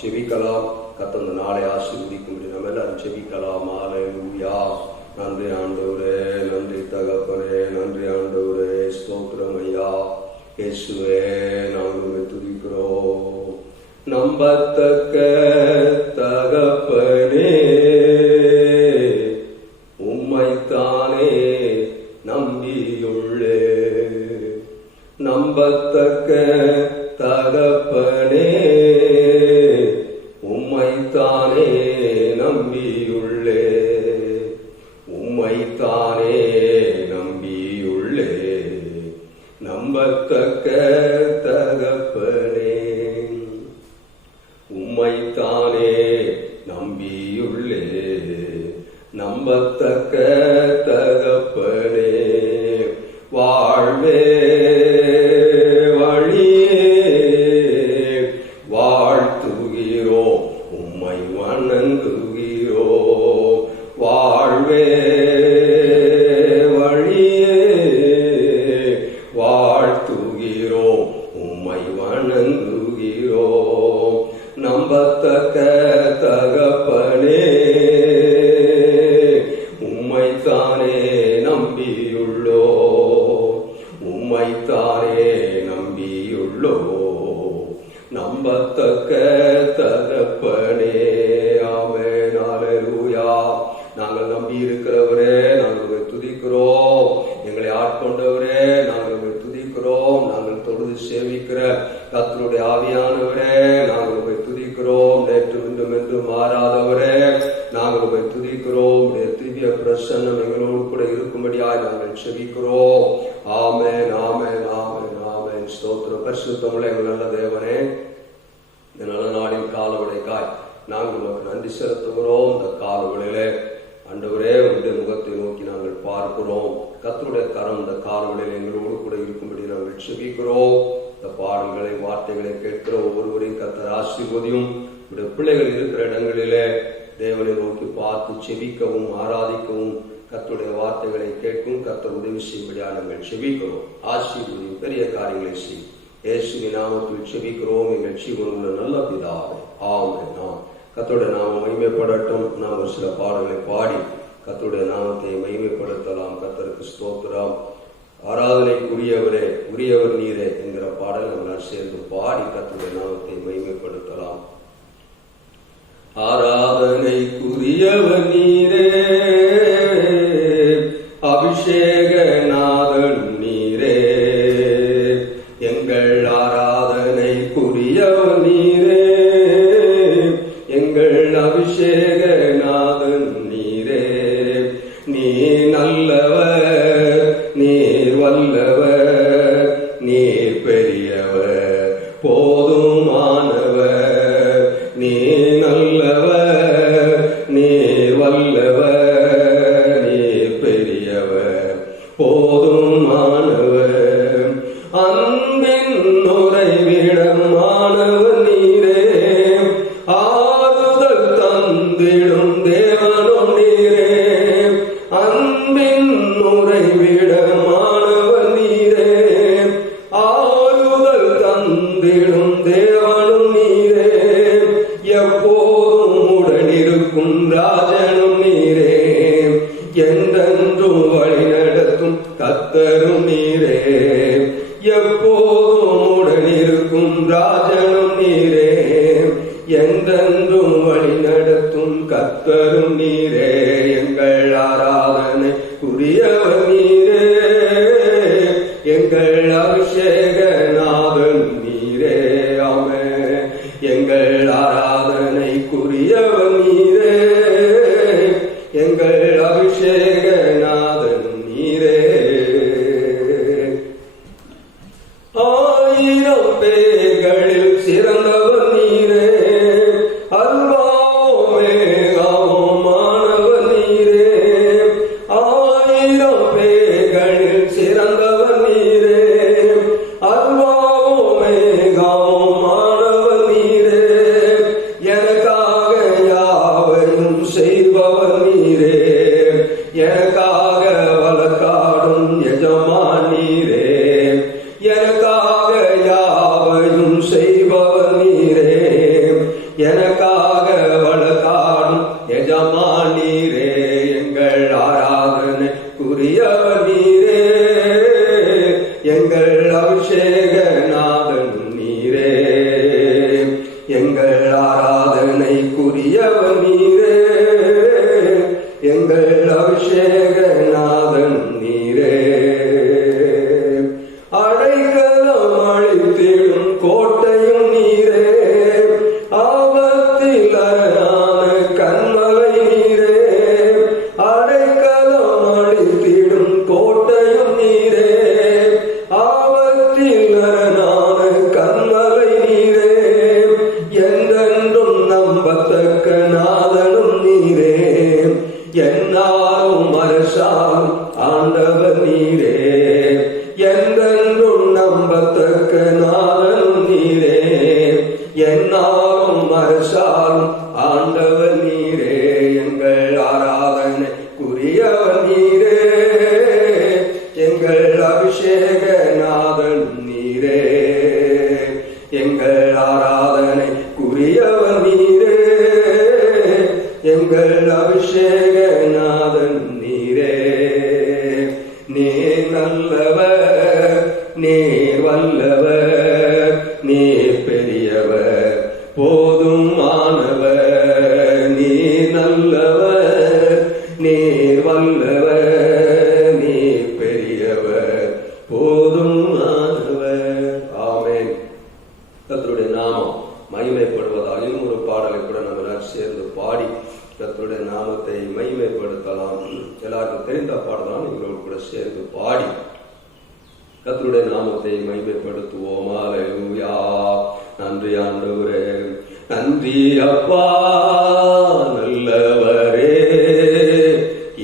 செபிக்கலாம். கர்த்தர் இந்த நாளை ஆசீர்வதிக்கும்படி நம்ம எல்லாரும் செபிக்கலாம். ஹல்லேலூயா. நன்றி ஆண்டவரே, நன்றி தகப்பனே, நன்றி ஆண்டவரே, ஸ்தோத்திரம் ஐயா. இயேசுவே, நாங்கள் துதிக்கிறோம். நம்பத்தக்க தகப்பனே, உம்மைத்தானே நம்பியுள்ளே. நம்பத்தக்க தகப்பனே, உம்மைத்தானே நம்பியுள்ளே. உம்மைத்தானே நம்பியுள்ளே. நம்பத்தக்க தகப்பனே, உம்மைத்தானே நம்பியுள்ளே. நம்பத்தக்க தகப்பனே, வாழ்வே நம்பத்தக்க தகப்பனே, உம்மைத்தானே நம்பியுள்ளோ. உம்மைத்தானே நம்பியுள்ளோ. நம்பத்தக்க தகப்பனே. ஆமென். ஹல்லேலூயா. நாங்கள் நம்பி இருக்கிறவரே, நாங்கள் துதிக்கிறோம். எங்களை ஆட்கொண்டவரே, நாங்கள் துதிக்கிறோம். நாங்கள் தொழுது சேவிக்கிற கர்த்தருடைய ஆவியானவரே, நாங்கள் துதிக்கிறோம். நேற்று இன்றும் என்றும் மாறாதவரே, நாங்கள் துதிக்கிறோம். திவ்ய பிரசன்னம் எங்களோடு கூட இருக்கும்படியாய் நாங்கள் செபிக்கிறோம். ஆமென், ஆமென், ஆமென், ஆமென். ஸ்தோத்திரம். பரிசுத்தமுள்ள எங்கள் நல்ல தேவனே, இந்த நல்ல நாளின் காலவடைக்காய் நாங்கள் உங்களுக்கு நன்றி செலுத்துகிறோம். இந்த காலவழியிலே ஆண்டவரே, உங்களுடைய முகத்தை நோக்கி நாங்கள் பார்க்கிறோம். கர்த்தருடைய கரம் இந்த காலவழியில் எங்களோடு கூட இருக்கும்படி நாங்கள் செபிக்கிறோம். இந்த பாடல்களை வார்த்தைகளை கேட்கிற ஒவ்வொருவரையும் கர்த்தர் ஆசீர்வதியும். உடைய பிள்ளைகள் இருக்கிற இடங்களிலே தேவனை நோக்கி பார்த்து செபிக்கவும் ஆராதிக்கவும் கர்த்தருடைய வார்த்தைகளை கேட்கும் கர்த்தர் உதவி செய்யும்படியா நாங்கள் செபிக்கிறோம். ஆசீர்வதியும். பெரிய காரியங்களை செய்யும். இயேசுவின் நாமத்தில் செபிக்கிறோம் எங்கள் ஜீவனுள்ள நல்ல பிதாவே. ஆமென். கர்த்தருடைய நாமம் மகிமைப்படட்டும். நாம் ஒரு சில பாடல்களை பாடி கர்த்தருடைய நாமத்தை மகிமைப்படுத்தலாம். கர்த்தருக்கு ஸ்தோத்திரம். ஆராதனைக்குரியவரே, உரியவர் நீரே என்கிற பாடல் நம்மளால் சேர்ந்து பாடி கர்த்தருடைய நாமத்தை மகிமைப்படுத்தலாம். ஆராதனைக்குரியவர் நீரே, அபிஷேக நாதன் நீரே. எங்கள் ஆராதனைக்குரியவர் நீரே, எங்கள் அபிஷேக நாதன் நீரே. நீ நல்லவர், நீர் வல்லவர், நீர் பெரியவர், போதுமானவர். நீ நல்லவர், நீர் வல்லவர், நீர் பெரியவர், போதுமானவர். அன்பின் உறைவிடமானவர் நீரே, ஆறுதல் தந்திடும் தேவனும் நீரே. அன்பின் உறைவிடமானவர் நீரே, ஆறுதல் தந்திடும் தேவனும் நீரே. எப்போதும் உடனிருக்கும் ராஜனும் நீரே, என்றென்றும் வழி நடத்தும் கர்த்தரும் நீரே. எப்போதும் உடனிருக்கும் ராஜனும் நீரே, என்றென்றும் வழி நடத்தும் கர்த்தரும் நீரே. எங்கள் ஆராதனை உரியவர் நீரே, எங்கள் அபிஷேக நாதன் நீரே. ஆமென். எங்கள் ஆராதனைக்குரியவர் நீரே, எங்கள் அபிஷேக நாதன் நீரே. ஆயிரம் பேர்களில் சிறந்தவர் நீரே, அல்பாவோ குறியவர் நீரே, எங்கள் அபிஷேகநாதன் நீரே. அடைக்கலம் அளித்திடும் கோட்டையும் நீரே, ஆபத்தில் அரணான கண்மலை நீரே. அடைக்கலம் அளித்திடும் கோட்டையும் நீரே, ஆபத்தில் அரணான கண்மலை நீரே. என்றென்றும் நம்பத்தக்க நாதனும் நீரே, என்னாலும் அரசால் ஆண்டவர் நீரே. என்றென்றும் நம்பத்தக்க நாதனும் நீரே, என்னாலும் அரசால் ஆண்டவர் நீரே. எங்கள் ஆராதனைக்குரியவர் நீரே, எங்கள் அபிஷேகநாதன் நீரே. எங்கள் ஆராதனைக்குரியவர் நீரே, எங்கள் அபிஷேகநாதன் நீரே. நீர் நல்லவர், நீர் வல்லவர், நீர் பெரியவர், போதுமானவர். நீர் நல்லவர், நீர் வல்லவர், நீர் பெரியவர், போதுமானவர். ஆமென். கர்த்தருடைய நாமம் மகிமைப்படுவதாக இன்னும் ஒரு பாடலை கூட நம்ம சேர்ந்து பாடி கர்த்தருடைய நாமத்தை மகிமைப்படுத்தலாம். எல்லாருக்கும் தெரிந்த பாடலாம், நீங்களோடு கூட சேர்ந்து பாடி கர்த்தருடைய நாமத்தை மகிமைப்படுத்துவோம். அல்லேலூயா. நன்றி ஆண்டவரே, நன்றி அப்பா நல்லவரே,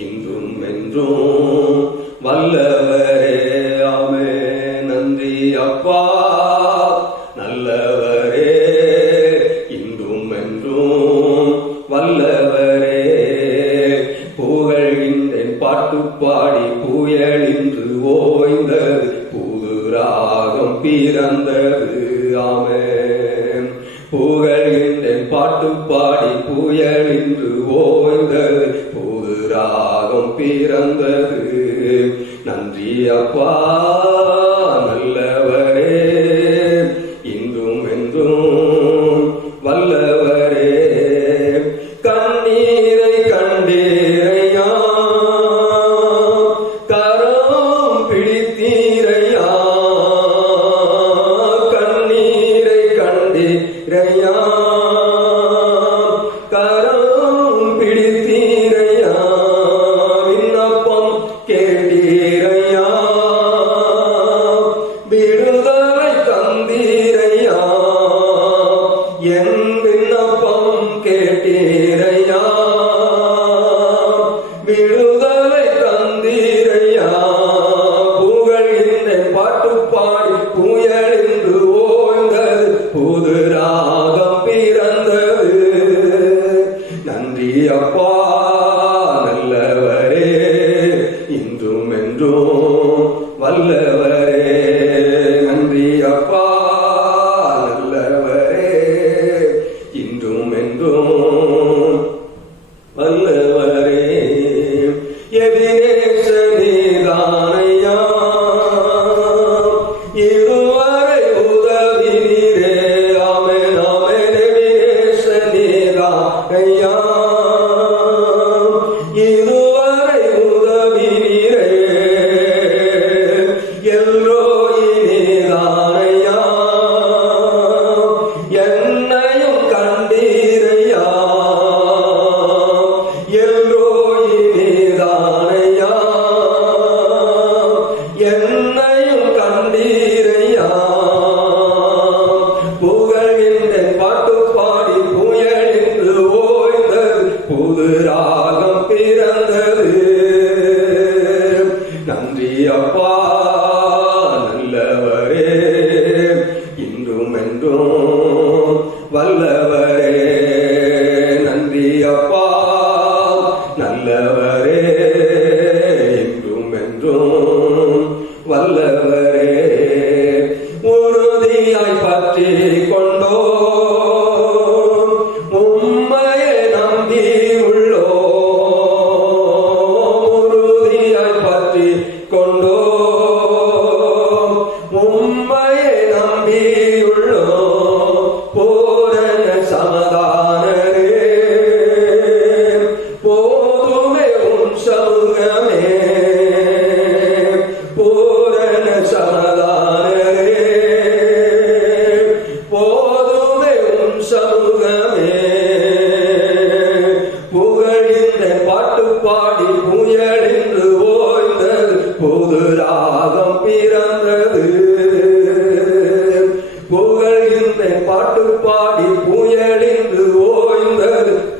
இன்றும் என்றும் வல்லவரே. ஆமென். நன்றி அப்பா நல்லவரே, இன்றும் என்றும் வல்லவரே. புகழ்கின்றேன் பாட்டு பாடி புயலின்று ஓய்ந்தது, புது ராகம் பிறந்தது. ஆமென். புகழ்கின்றேன் பாட்டு பாடி புயலின்று ஓய்ந்தது, புது ராகம் பிறந்தது. நன்றி அப்பா நல்லவரே, இன்றும் என்றும் வல்லவரே. கண்ணீரை கண்டீரையா, கரம் பிடித்தீரையா. கண்ணீரை கண்டீரையா, கரம் பிடித்தீரையா. விண்ணப்பம் கேட்டீரையா, விடுதலை தந்தீரையா. என் விண்ணப்பம் கேட்டீரையா, விடுதலை தந்தீரையா. புகழ்கின்றேன் பாட்டு பாடி புயலின்று ஓய்ந்தது, புது ராகம் பிறந்தது. நன்றி அப்பா நல்லவரே, இன்றும் என்றும் வல்லவரே. நன்றி அப்பா நல்லவரே, இன்றும் என்றும் வல்லவரே. எதிரேற்ற நீதானையா, இதுவரை உதவினீரே. ஆமென் ஆமென். எதிரேற்ற நீதானையா, இதுவரை உதவினீரே. எல்லோரி நீதானையா, என்னையும் கண்டீரையா. எல்லோரி நீதானையா, என்னையும் கண்டீரையா. புகழ்கின்றேன் பாட்டு பாடி புயலின்று ஓய்ந்தது,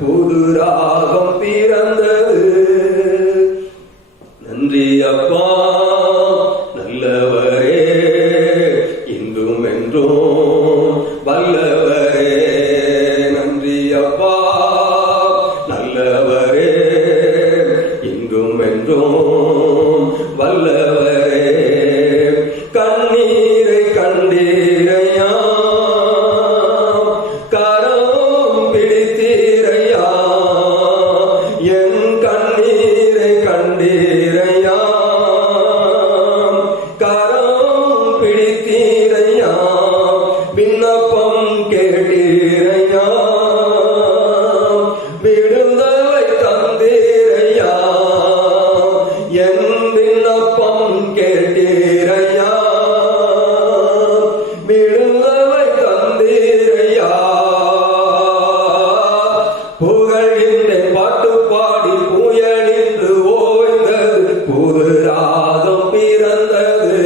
புது ராகம் பிறந்தது. நன்றி அப்பா நல்லவரே, இன்றும் என்றும் வல்லவரே. நன்றி அப்பா நல்லவரே, இன்றும் என்றும் வல்லவரே. கண்ணீரை கண்டீரையா, கரம் பிடித்தீரையா, என் கண்ணீரை கண்டீரையா, கரம் பிடித்தீரையா, விண்ணப்பம் கேட்டீரையா, விடுதலை தந்தீரையா, என் விண்ணப்பம் கேட்டீரையா, விடுதலை தந்தீரையா. புகழ்கின்றேன் பாட்டு பாடி புயலின்று ஓய்ந்தது, புது ராகம் பிறந்தது.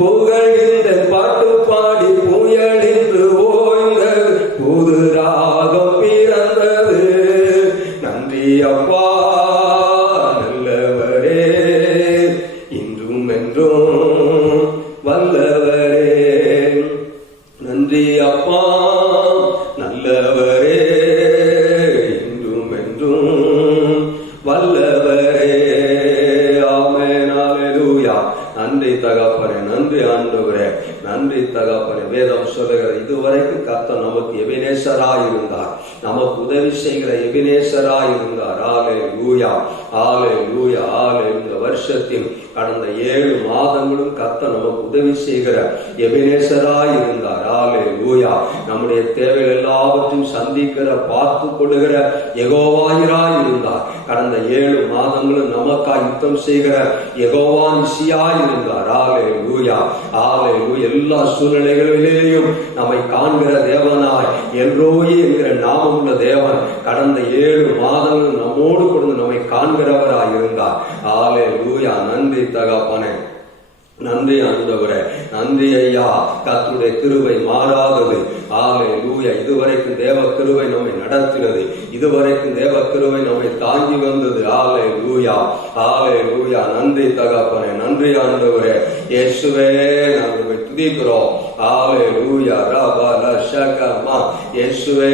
புகழ்கின்றேன் பாட்டு பாடி புயலின்று ஓய்ந்தது, புது ராகம் பிறந்தது. நன்றி அப்பா நல்லவரே, இன்றும் என்றும் வல்லவரே. நன்றி அப்பா நல்லவரே, இன்றும் என்றும் வல்லவரே. ஆமென் அல்லேலூயா. நன்றி தகப்பனே, நன்றி ஆண்டவரே, நன்றி தகப்பனே. வேதம் சொல்லுகிற இதுவரைக்கும் கர்த்தர் நமக்கு எபினேசராய் இருந்தார், நமக்கு உதவி செய்கிற எபினேசராய் இருந்தார். அல்லேலூயா, அல்லேலூயா, அல்லேலூயா. இந்த வருஷத்தின் கடந்த 7 மாதங்களும் கர்த்தர் நமக்கு உதவி செய்கிற எபினேசராய் இருந்தார். அல்லேலூயா. நம்முடைய தேவைகள் எல்லாவற்றையும் சந்திக்கிற, பார்த்து கொள்ளுகிற யெகோவாயிராய் இருந்தார். கடந்த 7 மாதங்களும் நமக்காய் யுத்தம் செய்கிற யெகோவா நிசியாய் இருந்தார். அல்லேலூயா, அல்லேலூயா. எல்லா சூழ்நிலைகளிலேயும் நம்மை காண்கிற தேவனாய் எல்ரோயி என்கிற நாமமுள்ள தேவன் கடந்த 7 மாதங்கள் நம்மோடு கொண்டு நம்மை காண்கிறவராய் இருந்தார். அல்லேலூயா. நன்றி தகப்பனே, நன்றி ஆண்டவரே, நன்றி ஐயா. கர்த்தருடைய கிருபை மாறாதது. அல்லேலூயா. இதுவரைக்கும் தேவ கிருபை நம்மை நடத்தினது, இதுவரைக்கும் தேவ கிருபை நம்மை தாங்கி வந்தது. அல்லேலூயா, அல்லேலூயா. நன்றி தகப்பனே, நன்றி ஆண்டவரே. இயேசுவே நாங்கள் துதிக்கிறோம். அல்லேலூயா. ரபா லஷகமா. இயேசுவே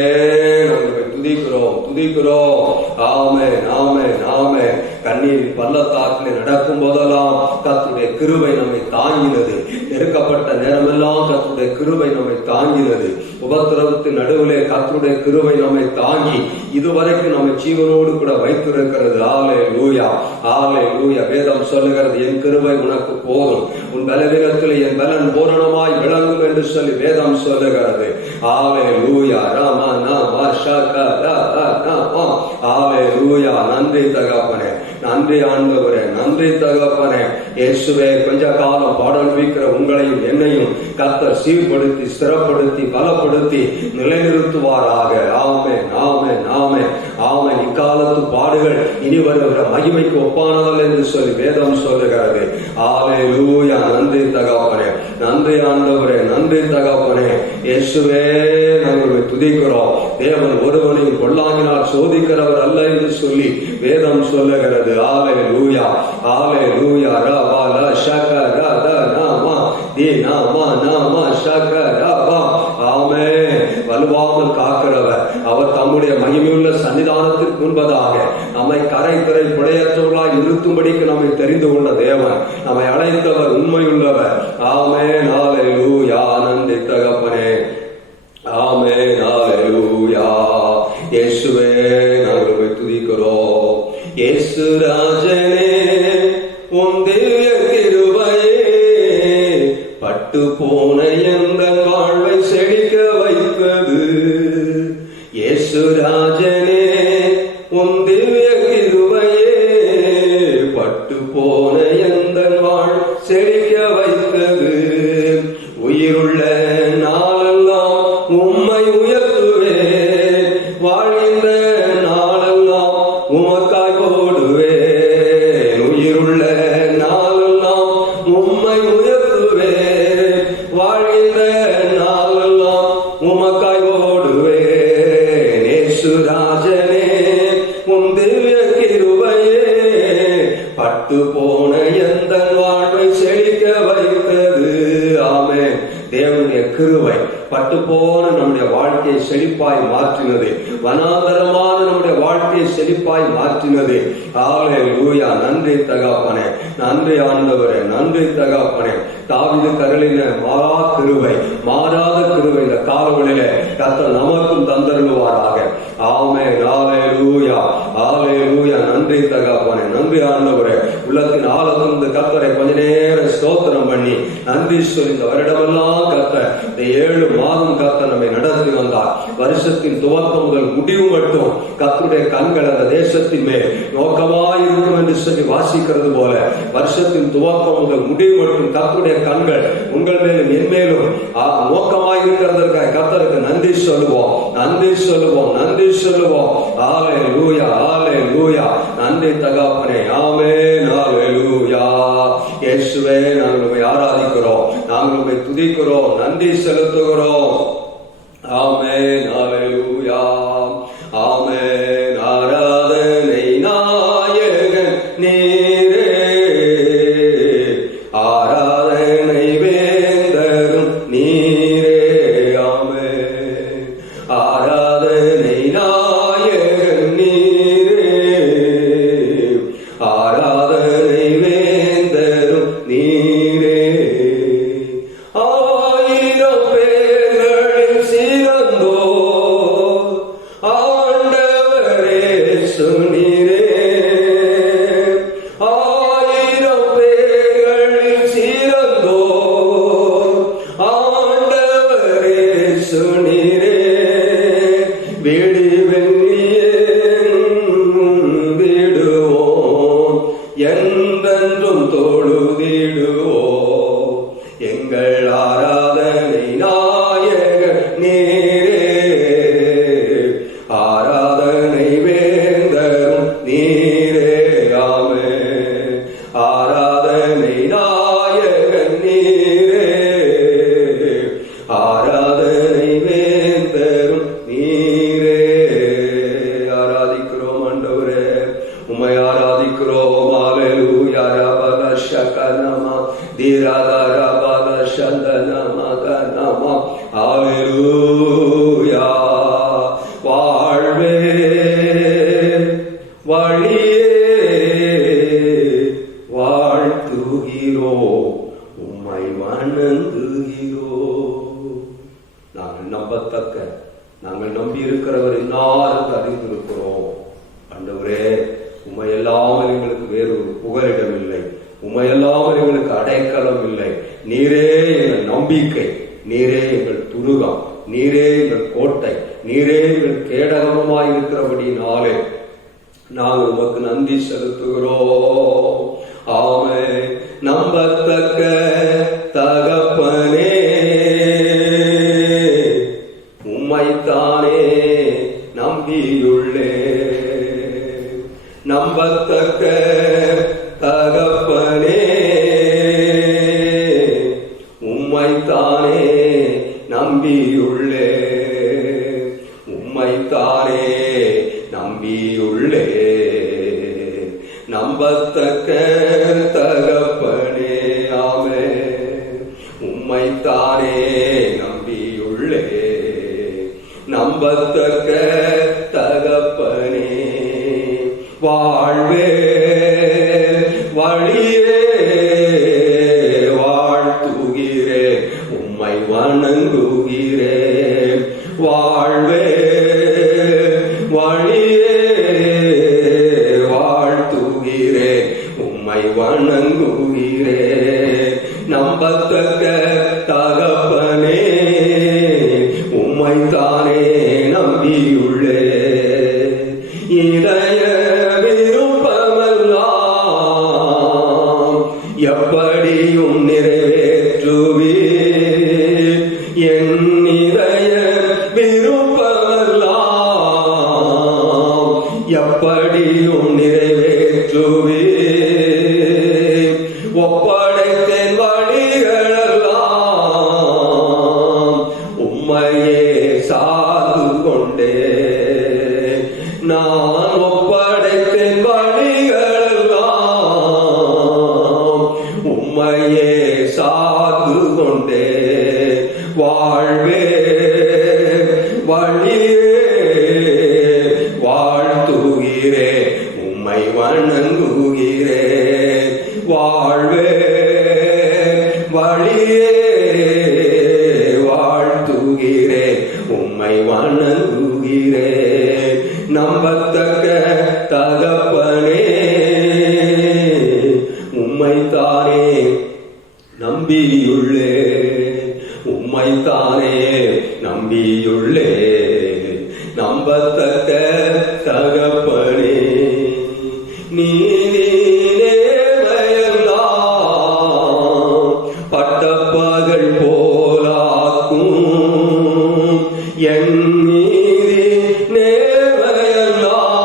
நாங்கள் துதிக்கிறோம், துதிக்கிறோம். ஆமென், ஆமென், ஆமென். கண்ணீர் பள்ளத்தாக்கில் நடக்கும் போதெல்லாம் கர்த்தருடைய கிருபை நம்மை தாங்கினது. நெருக்கப்பட்ட நேரமெல்லாம் கர்த்தருடைய கிருபை நம்மை தாங்கினது. உபத்திரவத்தின் நடுவிலே கர்த்தருடைய கிருபை நம்மை தாங்கி இதுவரைக்கும் நம்மை ஜீவனோடு கூட வைத்திருக்கிறது. அல்லேலூயா, அல்லேலூயா. வேதம் சொல்லுகிறது, என் கிருபை உனக்கு போதும், உன் பலவீனத்தில் என் பலன் பூரணமாய் விளங்கும் என்று சொல்லி வேதம் சொல்லுகிறது. அல்லேலூயா. ராமா நாமா ஷகா ரா நாமா. அல்லேலூயா. நன்றி தகப்பனே, நன்றி ஆண்டவரே, நன்றி தகப்பனே. இயேசுவே கொஞ்ச காலம் பாடல் வைக்கிற உங்களையும் என்னையும் கர்த்தர் சீர்படுத்தி, ஸ்திரப்படுத்தி, பலப்படுத்தி நிலைநிறுத்துவாராக. ஆமென், ஆமென், ஆமென், ஆமென். இக்காலத்து பாடுகள் இனி வருகிற மகிமைக்கு ஒப்பானதல்ல என்று சொல்லி வேதம் சொல்லுகிறது. அல்லேலூயா. நன்றி தகப்பனே, நன்றி ஆண்டவரே, நன்றி தகப்பனே. இயேசுவே நாங்கள் துதிக்கிறோம். தேவன் ஒருவனையும் பொல்லாங்கினால் சோதிக்கிறவர் அல்ல என்று சொல்லி வேதம் சொல்லுகிறது. அல்லேலூயா, அல்லேலூயா. ரபா லஷகா நாமா தி நாமா நாமா ஷகரபா. ஆமென். வலுவாமல் காக்கிறவர் அவர் தம்முடைய மகிமையுள்ள சன்னிதானத்திற்கு முன்பதாக நம்மை கரை திரை பிழையற்றவர்களாய் நிறுத்தும்படிக்கு நம்மை தெரிந்து கொண்ட தேவன், நம்மை அழைத்தவர் உண்மையுள்ளவர். ஆமென், அல்லேலூயா. நன்றி தகப்பனே. ஆமென், அல்லேலூயா. இயேசுவே நாங்கள் துதிக்கிறோம். இயேசு ராஜனே உம் திவ்ய கிருபையே பட்டு போன எங்கள் வாழ்வை செழிக்க வைத்தது. இயேசு ராஜனே உம் திவ்ய கிருபையே பட்டு போன எங்கள் வாழ் செழிக்க வைத்தது. உயிருள்ள நாளெல்லாம் உம்மை உயர்த்துவே, வாழ்கின்ற நாளெல்லாம் உமக்காய் ஓடுவே. உயிருள்ள நாளெல்லாம் உம்மை உயர்த்துவே, வாழ்கின்ற நாளெல்லாம் உமக்காய் ஓடுவே. இயேசுராஜனே உம் திவ்ய கிருபையே பட்டு போன எந்த வாழ்வை செழிக்க வைத்தது. ஆமென். தேவனுடைய கிருபை பட்டு போன நம்முடைய வாழ்க்கையை செழிப்பாய் மாற்றினது. வனாந்தரமான நம்முடைய வாழ்க்கையை செழிப்பாய் மாற்றினது. ஹல்லேலூயா. நன்றி தகப்பனே, நன்றி ஆண்டவரே, நன்றி தகப்பனே. தாவீது கருளின மாறா கிருபை, மாறாத கிருபை இந்த காலவெளியிலே கர்த்தர் நமக்கும் தந்தருளுவாராக. ஆமென். ஹல்லேலூயா, ஹல்லேலூயா. நன்றி தகப்பனே, நன்றி ஆண்டவரே. உள்ளத்தின் ஆழத்திலிருந்து கர்த்தரை கொஞ்ச நேரம் ஸ்தோத்திரம் பண்ணி நன்றி சொல்லி இந்த வருடமெல்லாம் கர்த்தர் இந்த 7 மாதம் கர்த்தர் நம்மை நடத்தி வந்தார். வருஷத்தின் துவக்கம் முதல் முடிவு மட்டும் கர்த்தருடைய கண்கள் அந்த தேசத்தின் மேல் நோக்கமாய் இருக்கும் என்று சொல்லி வாசிக்கிறது போல வருஷத்தின் துவக்கம் முதல் முடிவு மட்டும் கர்த்தருடைய கண்கள் உங்கள் மேலும் என் மேலும் நோக்கமாய் இருக்கிறதற்காக கர்த்தருக்கு நன்றி சொல்லுவோம், நன்றி சொல்லுவோம், நன்றி சொல்லுவோம். ஹல்லேலூயா, ஹல்லேலூயா. நன்றி தகப்பனே. ஆமென். ஹல்லேலூயா. இயேசுவே, நாங்கள் உம்மை ஆராதிக்கிறோம், நாங்கள் உம்மை துதிக்கிறோம், நன்றி செலுத்துகிறோம். ஆமென். ஹல்லேலூயா, ஆமென். ஆராதனை நாயகன் நீரே, ஆராதனை வேந்தரும் நீரே. ஆமென். ஆராதனை நாயகன் நீரே, ஆராதனை வேந்தரும் நீரே. ஆயிரம் பேர்களில் சிறந்தோ ஆண்டவரே சுனீரே, ஆயிரம் பேர்களில் சிறந்தோ ஆண்டவரே சுனீரே. விடுவோம் என்றென்றும் தொழுதிடுவோம் எங்கள் ஆராதனை நாயகன் நீரே, ஆராதனை வேந்தரும் நீரே. ஆமென். ஆராதனை நாயகன் நீரே, ஆராதனை வேந்தரும் நீரே. ஆராதிக்கிறோம் ஆண்டவரே, உம்மை ஆராதிக்கிறோம். ஹல்லேலூயா. ரபல ஷகனமா தீரதர பல சந்தனமா கனமா. ஹல்லேலூயா. வாழ்வே வழியே வாழ்த்துகிறோம், உம்மை வணங்குகிறோம். நாங்கள் நம்பத்தக்க, நாங்கள் நம்பி இருக்கிறவர் எல்லாரும் அறிந்திருக்கிறோம். ஆண்டவரே, உம்மை இல்லாமல் எங்களுக்கு வேறு ஒரு புகலிடம் இல்லை, உம்மை இல்லாமல் எங்களுக்கு அடைக்கலம் இல்லை. நீரே எங்கள் நம்பிக்கை, நீரே எங்கள் துருகம், நீரே எங்கள் கோட்டை, நீரே எங்கள் கேடகமாய் இருக்கிறபடினாலே நாங்கள் உமக்கு நன்றி செலுத்துகிறோம். ஆமென். நம்பத்தக்க தகப்பனே, உம்மைத்தானே நம்பியுள்ளே. நம்பத்தக்க தகப்பனே, உம்மைத்தானே நம்பியுள்ளே, உம்மைத்தானே நம்பியுள்ளே. நம்பத்தக்க தகப்பனே, ஆமென். உம்மைத்தானே நம்பியுள்ளே. நம்பத்தக்க தகப்பனே, வாழ்வே வழியே வாழ்த்துகிறேன், உம்மை வணங்குகிறேன். வாழ்வே வழியே வாழ்த்துகிறேன், உம்மை வணங்குகிறேன். நம்பத்தக்க தகப்பனே, உம்மைத்தானே நம்பியுள்ளே. இதய விருப்பமெல்லாம் எப்படியும் நிறைவேற்றுவீர். என் இதய விருப்பமெல்லாம் எப்படியும் நிறைவேற்றுவீர். ஒப்படைத்தேன் வழிகளெல்லாம் உம்மையே சார்ந்து கொண்டே. நம்பத்தக்க தகப்பனே, உம்மைத்தானே நம்பியுள்ளே, உம்மைத்தானே நம்பியுள்ளே. நம்பத்தக்க தகப்பனே, நீதிநேர்மையெல்லாம் பட்டப்பகல் போலாக்கும். என் நீதி நேர்மையெல்லாம்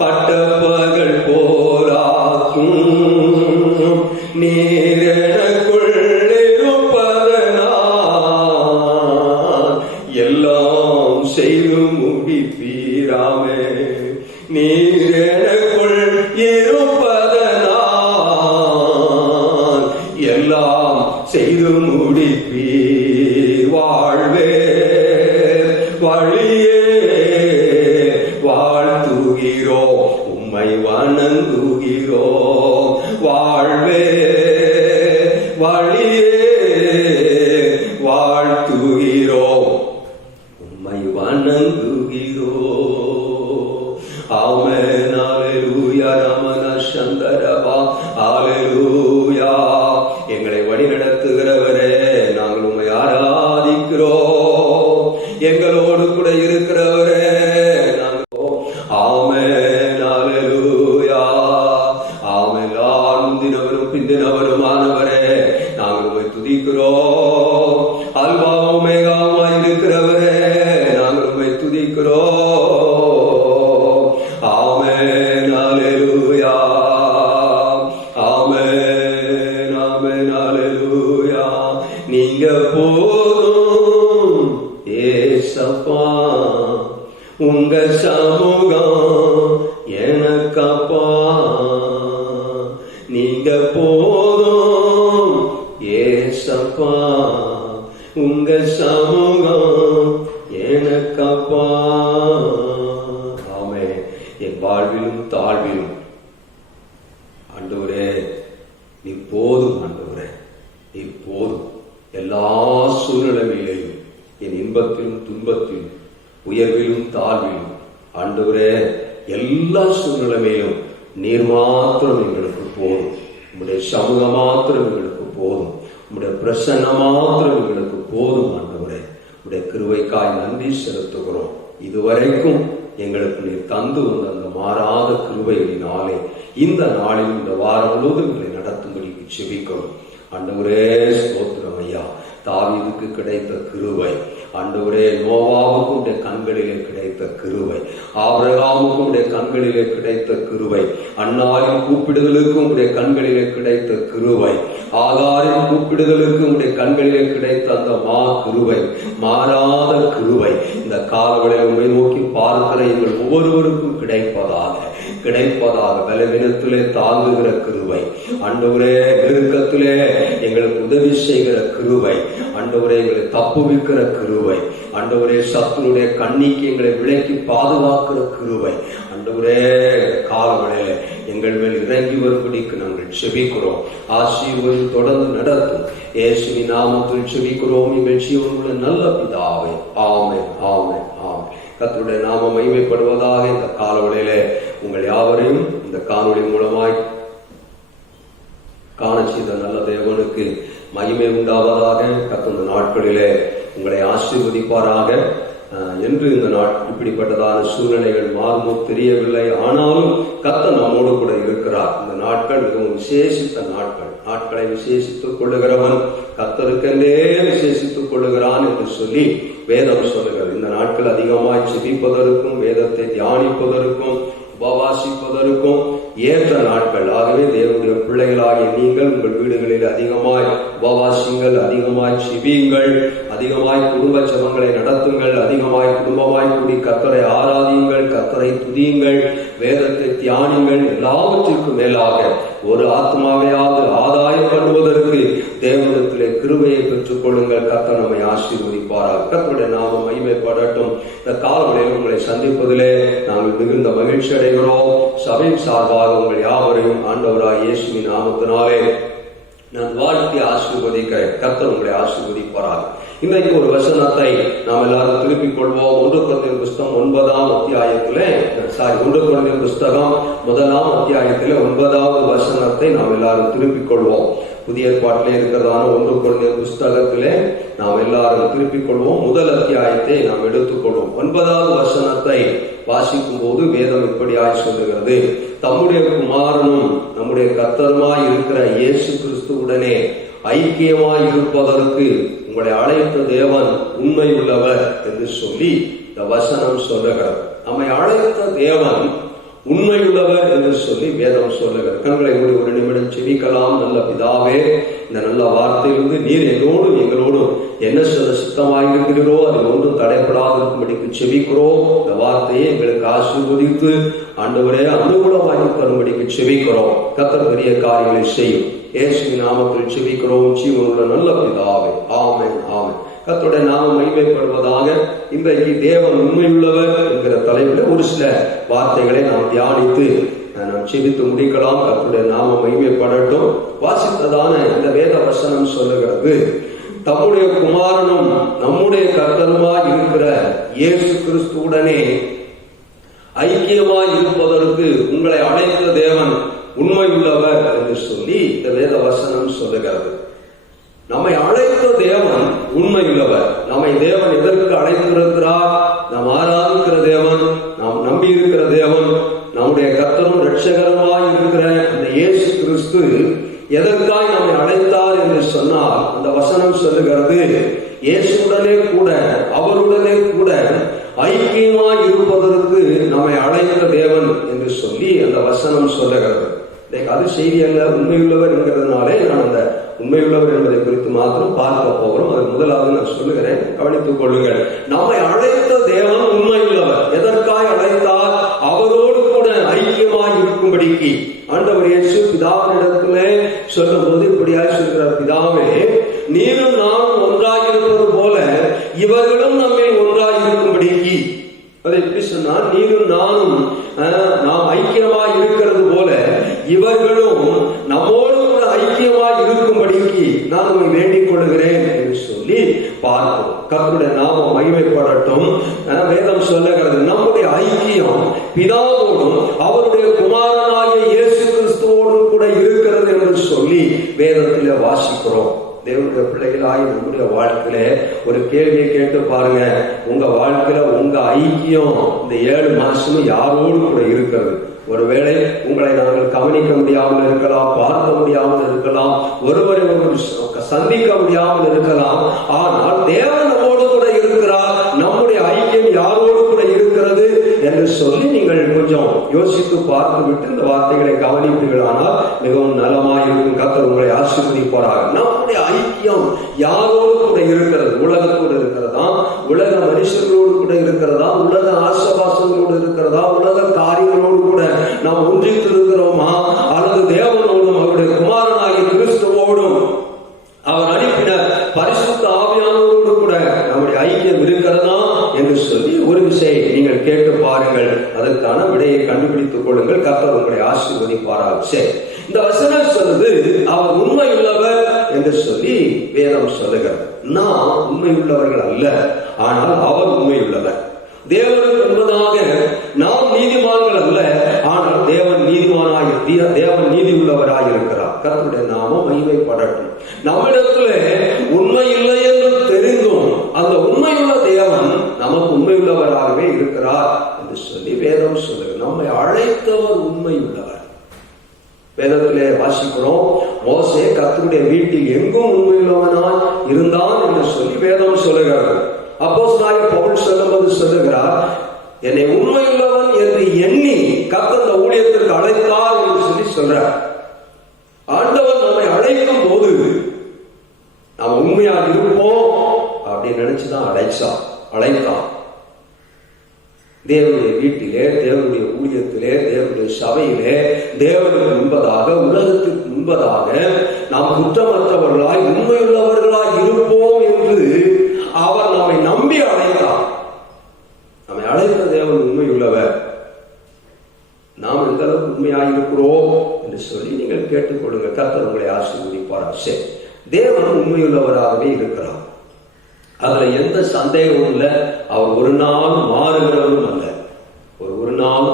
பட்டப்பகல் போலாக்கும். நீர் எனக்குள் இருப்பதனால் எல்லாம் செய்து முடிப்பீராமே. நீர் எனக்குள் இருப்பதனால் எல்லாம் செய்து முடிப்பீர். வாழ்வே வழியே வாழ்த்துகிறோம், உம்மை வணங்குகிறோம். வாழ்வே வழியே வாழ்த்துகிறோம், உம்மை வணங்குகிறோம். ஆமென். அல்லேலூயா. ரமண சந்தரபா. அல்லேலூயா. எங்களை வழிநடத்துகிறவரே, நாங்கள் உம்மை ஆராதிக்கிறோம். எங்களோடு கூட இருக்கிறவரே, நாங்கள் ஆமென். அல்லேலூயா. ஆமென். முந்தினவரும் பிந்தினவருமானவரே, நாங்கள் உம்மை துதிக்கிறோம். அல்பாவும் ஒமேகாவுமாய் இருக்கிறவரே, நாங்கள் உம்மை துதிக்கிறோம். ஆமென். அல்லேலூயா. ஆமென். ஆமென். அல்லேலூயா. நீங்க போதும் ஏசப்பா, உங்க சமூகம் எனக்கப்பா. நீங்க போதும் ஏசப்பா, உங்க சமூகம் எனக்கப்பா. ஆமே. என் வாழ்விலும் தாழ்விலும் ஆண்டவரே நீ போதும். ஆண்டவரே நீ போதும். எல்லா சூழ்நிலையிலும், என் இன்பத்திலும் துன்பத்திலும், உயர்விலும் தாழ்விலும், ஆண்டவரே எல்லா சூழ்நிலையிலும் நீர் மாத்திரம் எங்களுக்கு போதும். உம்முடைய சமூகம் மாத்திரம் எங்களுக்கு போதும். உம்முடைய பிரசன்னம் மாத்திரம் எங்களுக்கு போதும். ஆண்டவரே உம்முடைய கிருபைக்காய் நன்றி செலுத்துகிறோம். இதுவரைக்கும் எங்களுக்கு நீர் தந்து வந்த அந்த மாறாத கிருபைகளினாலே இந்த நாளில் இந்த வாரம் முழுவதும் எங்களை நடத்தும்படிக்கு செபிக்கிறோம். ஆண்டவரே ஸ்தோத்திரம் ஐயா. தாவீதுக்கு கிடைத்த கிருபை, ஆண்டவரே நோவாவுக்கும் உடைய கண்களிலே கிடைத்த கிருபை, ஆபிரகாமுக்கும் உடைய கண்களிலே கிடைத்த கிருபை, அன்னாரின் கூப்பிடுதலுக்கும் உடைய கண்களிலே கிடைத்த கிருபை, ஆகாரின் கூப்பிடுதலுக்கும் உடைய கண்களிலே கிடைத்த அந்த கிருபை, மாறாத கிருபை இந்த காலவளையை உண்மை நோக்கி பார்க்கிற எங்கள் ஒவ்வொருவருக்கும் கிடைப்பதாக பலவீனத்திலே தாங்குகிற கிருபை, ஆண்டவரே நெருக்கத்திலே எங்களுக்கு உதவி செய்கிற கிருபை, ஆண்டவரே எங்களை தப்புவிக்கிற கிருபை, ஆண்டவரே சத்துருடைய கண்ணிக்கு எங்களை விலக்கி பாதுகாக்கிற கிருபை, ஆண்டவரே காலவளையில எங்கள் மேல் இறங்கி வரும்படிக்கு நாங்கள் செபிக்கிறோம். ஆசீர்வதி தொடர்ந்து நடத்தும். இயேசுவின் நாமத்தில் செபிக்கிறோம் எங்கள் ஜீவனுள்ள நல்ல பிதாவே. ஆமென். ஆமென். ஆமென். கர்த்தருடைய நாமம் மகிமைப்படுவதாக. இந்த காலவளையில உங்கள் யாவரையும் இந்த காணொளி மூலமாய் காண செய்த நல்ல தேவனுக்கு மகிமை உண்டாவதாக. கர்த்தர் நாட்களிலே உங்களை ஆசீர்வதிப்பாராக என்று இந்த இப்படிப்பட்டதான சூழ்நிலைகள் மாறுமோ தெரியவில்லை. ஆனாலும் கர்த்தர் நம்மோடு கூட இருக்கிறார். இந்த நாட்கள் மிகவும் விசேஷித்த நாட்களை விசேஷித்துக் கொள்ளுகிறவன் கர்த்தருக்கென்றே விசேஷித்துக் கொள்ளுகிறான் என்று சொல்லி வேதம் சொல்லுகிறது. இந்த நாட்கள் அதிகமாய் செபிப்பதற்கும் வேதத்தை தியானிப்பதற்கும் உபவாசிப்பதற்கும் ஏற்ற நாட்கள். ஆகவே தேவனுடைய பிள்ளைகளாகிய நீங்கள் உங்கள் வீடுகளில் அதிகமாய் உபவாசிங்கள், அதிகமாய் செபியுங்கள், அதிகமாய் குடும்ப ஜெபங்களை நடத்துங்கள், அதிகமாய் குடும்பமாய் கூடி கர்த்தரை ஆராதியுங்கள், கர்த்தரை துதியுங்கள், வேதத்தை தியானிங்கள். எல்லாவற்றிற்கும் மேலாக ஒரு ஆத்மாவையாவது ஆதாயம் பண்ணுவதற்கு தேவனிடத்திலே கிருபையை பெற்றுக் கொள்ளுங்கள். கர்த்தர் நம்மை ஆசீர்வதிப்பாராக. கர்த்தருடைய நாமம் மகிமைப்படட்டும். இந்த காலவளையில் உங்களை சந்திப்பதிலே நாங்கள் மிகுந்த மகிழ்ச்சி அடைகிறோம். சபையின் சார்பாக உங்கள் யாவரையும் ஆண்டவராய் இயேசுவின் நாமத்தினாலே நான் வாழ்த்தி ஆசீர்வதிக்கிறேன். கர்த்தர் உங்களை ஆசீர்வதிப்பாராக. இன்றைக்கு ஒரு வசனத்தை நாம் எல்லாரும் திருப்பிக் கொள்வோம். 1 கொரிந்தியர் புஸ்தகம் 9ஆம் அத்தியாயத்திலே 1 கொரிந்தியர் புஸ்தகம் 1ஆம் அத்தியாயத்திலே 9வது வசனத்தை நாம் எல்லாரும் திருப்பிக் கொள்வோம். புதிய ஏற்பாட்டிலே இருக்கிறதான 1 கொரிந்தியர் புஸ்தகத்திலே நாம் எல்லாரும் திருப்பிக் கொள்வோம். முதல் அத்தியாயத்தை நாம் எடுத்துக்கொள்வோம். 9வது வசனத்தை வாசிக்கும் போது வேதம் இப்படியாய் சொல்லுகிறது: தம்முடைய குமாரனும் நம்முடைய கர்த்தருமாய் இருக்கிற இயேசு கிறிஸ்துவுடனே ஐக்கியமாய் இருப்பதற்கு உங்களை அழைத்த தேவன் உண்மை உள்ளவர் என்று சொல்லி இந்த வசனம் சொல்லுகிறது. நம்மை அழைத்த தேவன் உண்மையுள்ளவர் என்று சொல்லி வேதம் சொல்லுகிறது. கண்களை ஒரு நிமிடம் செவிக்கலாம். நல்ல பிதாவே, இந்த நல்ல வார்த்தையிலிருந்து நீர் என்னோடும் எங்களோடும் என்ன சொல்ல சித்தமாயிருக்கிறீரோ அதில் ஒன்றும் தடைப்படாதிருக்கும்படிக்கு செபிக்கிறோம். இந்த வார்த்தையை எங்களுக்கு ஆசீர்வதித்து ஆண்டவரே அனுகூலமாகி தரும்படிக்கு செபிக்கிறோம். கர்த்தர் பெரிய காரியங்களை செய்யும். இயேசுவின் நாமத்தில் செபிக்கிறோம் ஜீவனுள்ள நல்ல பிதாவே, ஆமென், ஆமென். கர்த்தருடைய நாமம் மகிமைப்படுவதாக. இன்றைக்கு தேவன் உண்மையுள்ளவர் என்கிற தலைப்பில் ஒரு சில வார்த்தைகளை நாம் தியானித்து நாம் செபித்து முடிக்கலாம். கர்த்தருடைய நாமம் மகிமைப்படட்டும். வாசித்ததான இந்த வேத வசனம் சொல்லுகிறது: தம்முடைய குமாரனும் நம்முடைய கர்த்தருமாய் இருக்கிற இயேசு கிறிஸ்துவுடனே ஐக்கியமாய் இருப்பதற்கு உங்களை அழைத்த தேவன் உண்மையுள்ளவர் என்று சொல்லி இந்த வேத வசனம் சொல்லுகிறது. நம்மை அழைத்த தேவன் உண்மையுள்ளவர். நம்மை தேவன் எதற்கு அழைத்திருக்கிறார்? நாம் ஆராதிக்கிற தேவன், நாம் நம்பி இருக்கிற தேவன், நம்முடைய கர்த்தரும் இரட்சகருமாய் இருக்கிற அந்த இயேசு கிறிஸ்து எதற்காய் நம்மை அழைத்தார் என்று சொன்னால், அந்த வசனம் சொல்லுகிறது, இயேசுடனே கூட அவருடனே கூட ஐக்கியமாய் இருப்பதற்கு நம்மை அழைத்த தேவன் என்று சொல்லி அந்த வசனம் சொல்லுகிறது. அது செய்தி அல்ல, உண்மையுள்ளவர் என்கிறதுனாலே நான் அந்த உண்மையுள்ளவர் என்பதை குறித்து மாத்திரம் பார்க்க போகிறோம். அது முதலாவது நான் சொல்லுகிறேன், கவனித்துக் கொள்ளுங்கள். நம்மை அழைத்த தேவன் உண்மையுள்ளவர். எதற்காய் அழைத்தார்? அவரோடு கூட ஐக்கியமாய் இருக்கும்படிக்கு. ஆண்டவர் இயேசு பிதாவினிடத்திலே சொல்லும் போது இப்படியாய் சொல்கிறார்: பிதாவே, நீரும் நானும் ஒன்றாயிருப்பது போல இவர்களும் நம்மை ஒன்றாயிருக்கும்படிக்கு. அதை எப்படி சொன்னால், நீரும் நானும் நாம் ஐக்கியமாய் இருக்கிறது போல இவர்களும் நம்மோடு கூட ஐக்கியமாய் இருக்கும்படிக்கு நான் உங்களை வேண்டிக் கொள்கிறேன் என்று சொல்லி பார்ப்போம். கர்த்தருடைய நாமம் மகிமைப்படட்டும். வேதம் சொல்லுகிறது, நம்முடைய ஐக்கியம் பிதாவோடும் அவருடைய குமாரனாகிய இயேசு கிறிஸ்துவோடும் கூட இருக்கிறது என்று சொல்லி வேதத்திலே வாசிக்கிறோம். தேவனுடைய பிள்ளைகளாகி நம்முடைய வாழ்க்கையில ஒரு கேள்வியை கேட்டு பாருங்க. உங்க வாழ்க்கையில உங்க ஐக்கியம் இந்த 7 மாசமும் யாரோடு கூட இருக்கிறது? ஒருவேளை உங்களை நாங்கள் கவனிக்க முடியாமல் இருக்கலாம், பார்க்க முடியாமல் இருக்கலாம், ஒருவரை சந்திக்க முடியாமல் இருக்கலாம். ஆனால் தேவன் நம்மோடு கூட இருக்கிறார். நம்முடைய ஐக்கியம் யாரோடு கூட இருக்கிறது என்று சொல்லி நீங்கள் கொஞ்சம் யோசித்து பார்த்து விட்டு இந்த வார்த்தைகளை கவனிப்பீர்கள். ஆனால் மிகவும் நலமாயிருக்கும். கர்த்தர் உங்களை ஆசீர்வதிப்பாராக. நம்முடைய ஐக்கியம் யாரோடு கூட இருக்கிறது? உலகத்தோடு இருக்கிறதா? உலக மனுஷர்களோடு கூட இருக்கிறதா? உலக ஆசபாசங்களோடு இருக்கிறதா? உலக காரியங்களோடு கூட நாம் ஒன்றித்து இருக்கிறோமா? அல்லது தேவனோடும் அவருடைய குமாரனாகிய கிறிஸ்துவோடும் அவர் அனுப்பின பரிசுத்த ஆவியானவரோடு கூட நம்முடைய ஐக்கியம் இருக்கிறதா என்று சொல்லி ஒரு விஷயம் நீங்கள் கேட்டு பாருங்கள். அதற்கான விடையை கண்டுபிடித்துக் கொள்ளுங்கள். கர்த்தர் உங்களை ஆசீர்வதிப்பாராக. சரி, இந்த வசனம் சொல்லுது அவர் உண்மையுள்ளவர் என்று சொல்லி வேதம் சொல்லுகிறது. நாம் உண்மையுள்ளவர்கள் அல்ல, ஆனால் அவர் உண்மையுள்ளவர். தேவனுக்கு என்பதாக நாம் நீதிமான்கள் அல்ல, ஆனால் தேவன் நீதிமானாய் தேவன் நீதி உள்ளவராய் இருக்கிறார். கர்த்தருடைய நாமம் மகிமைப்படட்டும். நம்மிடத்திலே உண்மை இல்லை என்று தெரிந்தும் அந்த உண்மையுள்ள தேவன் நமக்கு உண்மையுள்ளவராகவே இருக்கிறார் என்று சொல்லி வேதம் சொல்லுகிறது. நம்மை அழைத்தவர் உண்மையுள்ளவர். வேதத்திலே வாசிக்கிறோம், மோசே கர்த்தருடைய வீட்டில் எங்கும் உண்மையுள்ளவனாய் இருந்தான் என்று சொல்லி வேதம் சொல்லுகிறது. அப்போஸ்தலனாகிய பவுல் சொல்லும்போது சொல்லுகிறார், என்னை உண்மையுள்ளவன் என்று எண்ணி கர்த்தர் இந்த ஊழியத்திற்கு அழைத்தார் என்று சொல்லி சொல்றார். ஆண்டவர் நம்மை அழைக்கும் போது நாம் உண்மையா இருப்போம் அப்படின்னு நினைச்சுதான் அழைத்தான். தேவனுடைய வீட்டிலே, தேவனுடைய ஊழியத்திலே, தேவனுடைய சபையிலே, தேவனுக்கு முன்பதாக, உலகத்திற்கு முன்பதாக நாம் குற்றமற்றவர்களாய் உண்மையுள்ளவர்களாய் இருப்போம் என்று அவர் நம்மை நம்பி அழைத்தார். நம்மை அழைத்த தேவன் உண்மையுள்ளவர். நாம் அந்த அளவுக்கு உண்மையாயிருக்கிறோம் என்று சொல்லி நீங்கள் கேட்டுக்கொள்ளுங்க. கர்த்தர் உங்களை ஆசீர்வதிப்பார். சரி, தேவன் உண்மையுள்ளவராகவே இருக்கிறார். அதுல எந்த சந்தேகமும் இல்லை. அவர் ஒரு நாள் மாறுகிறவரும் அல்ல, ஒரு நாள்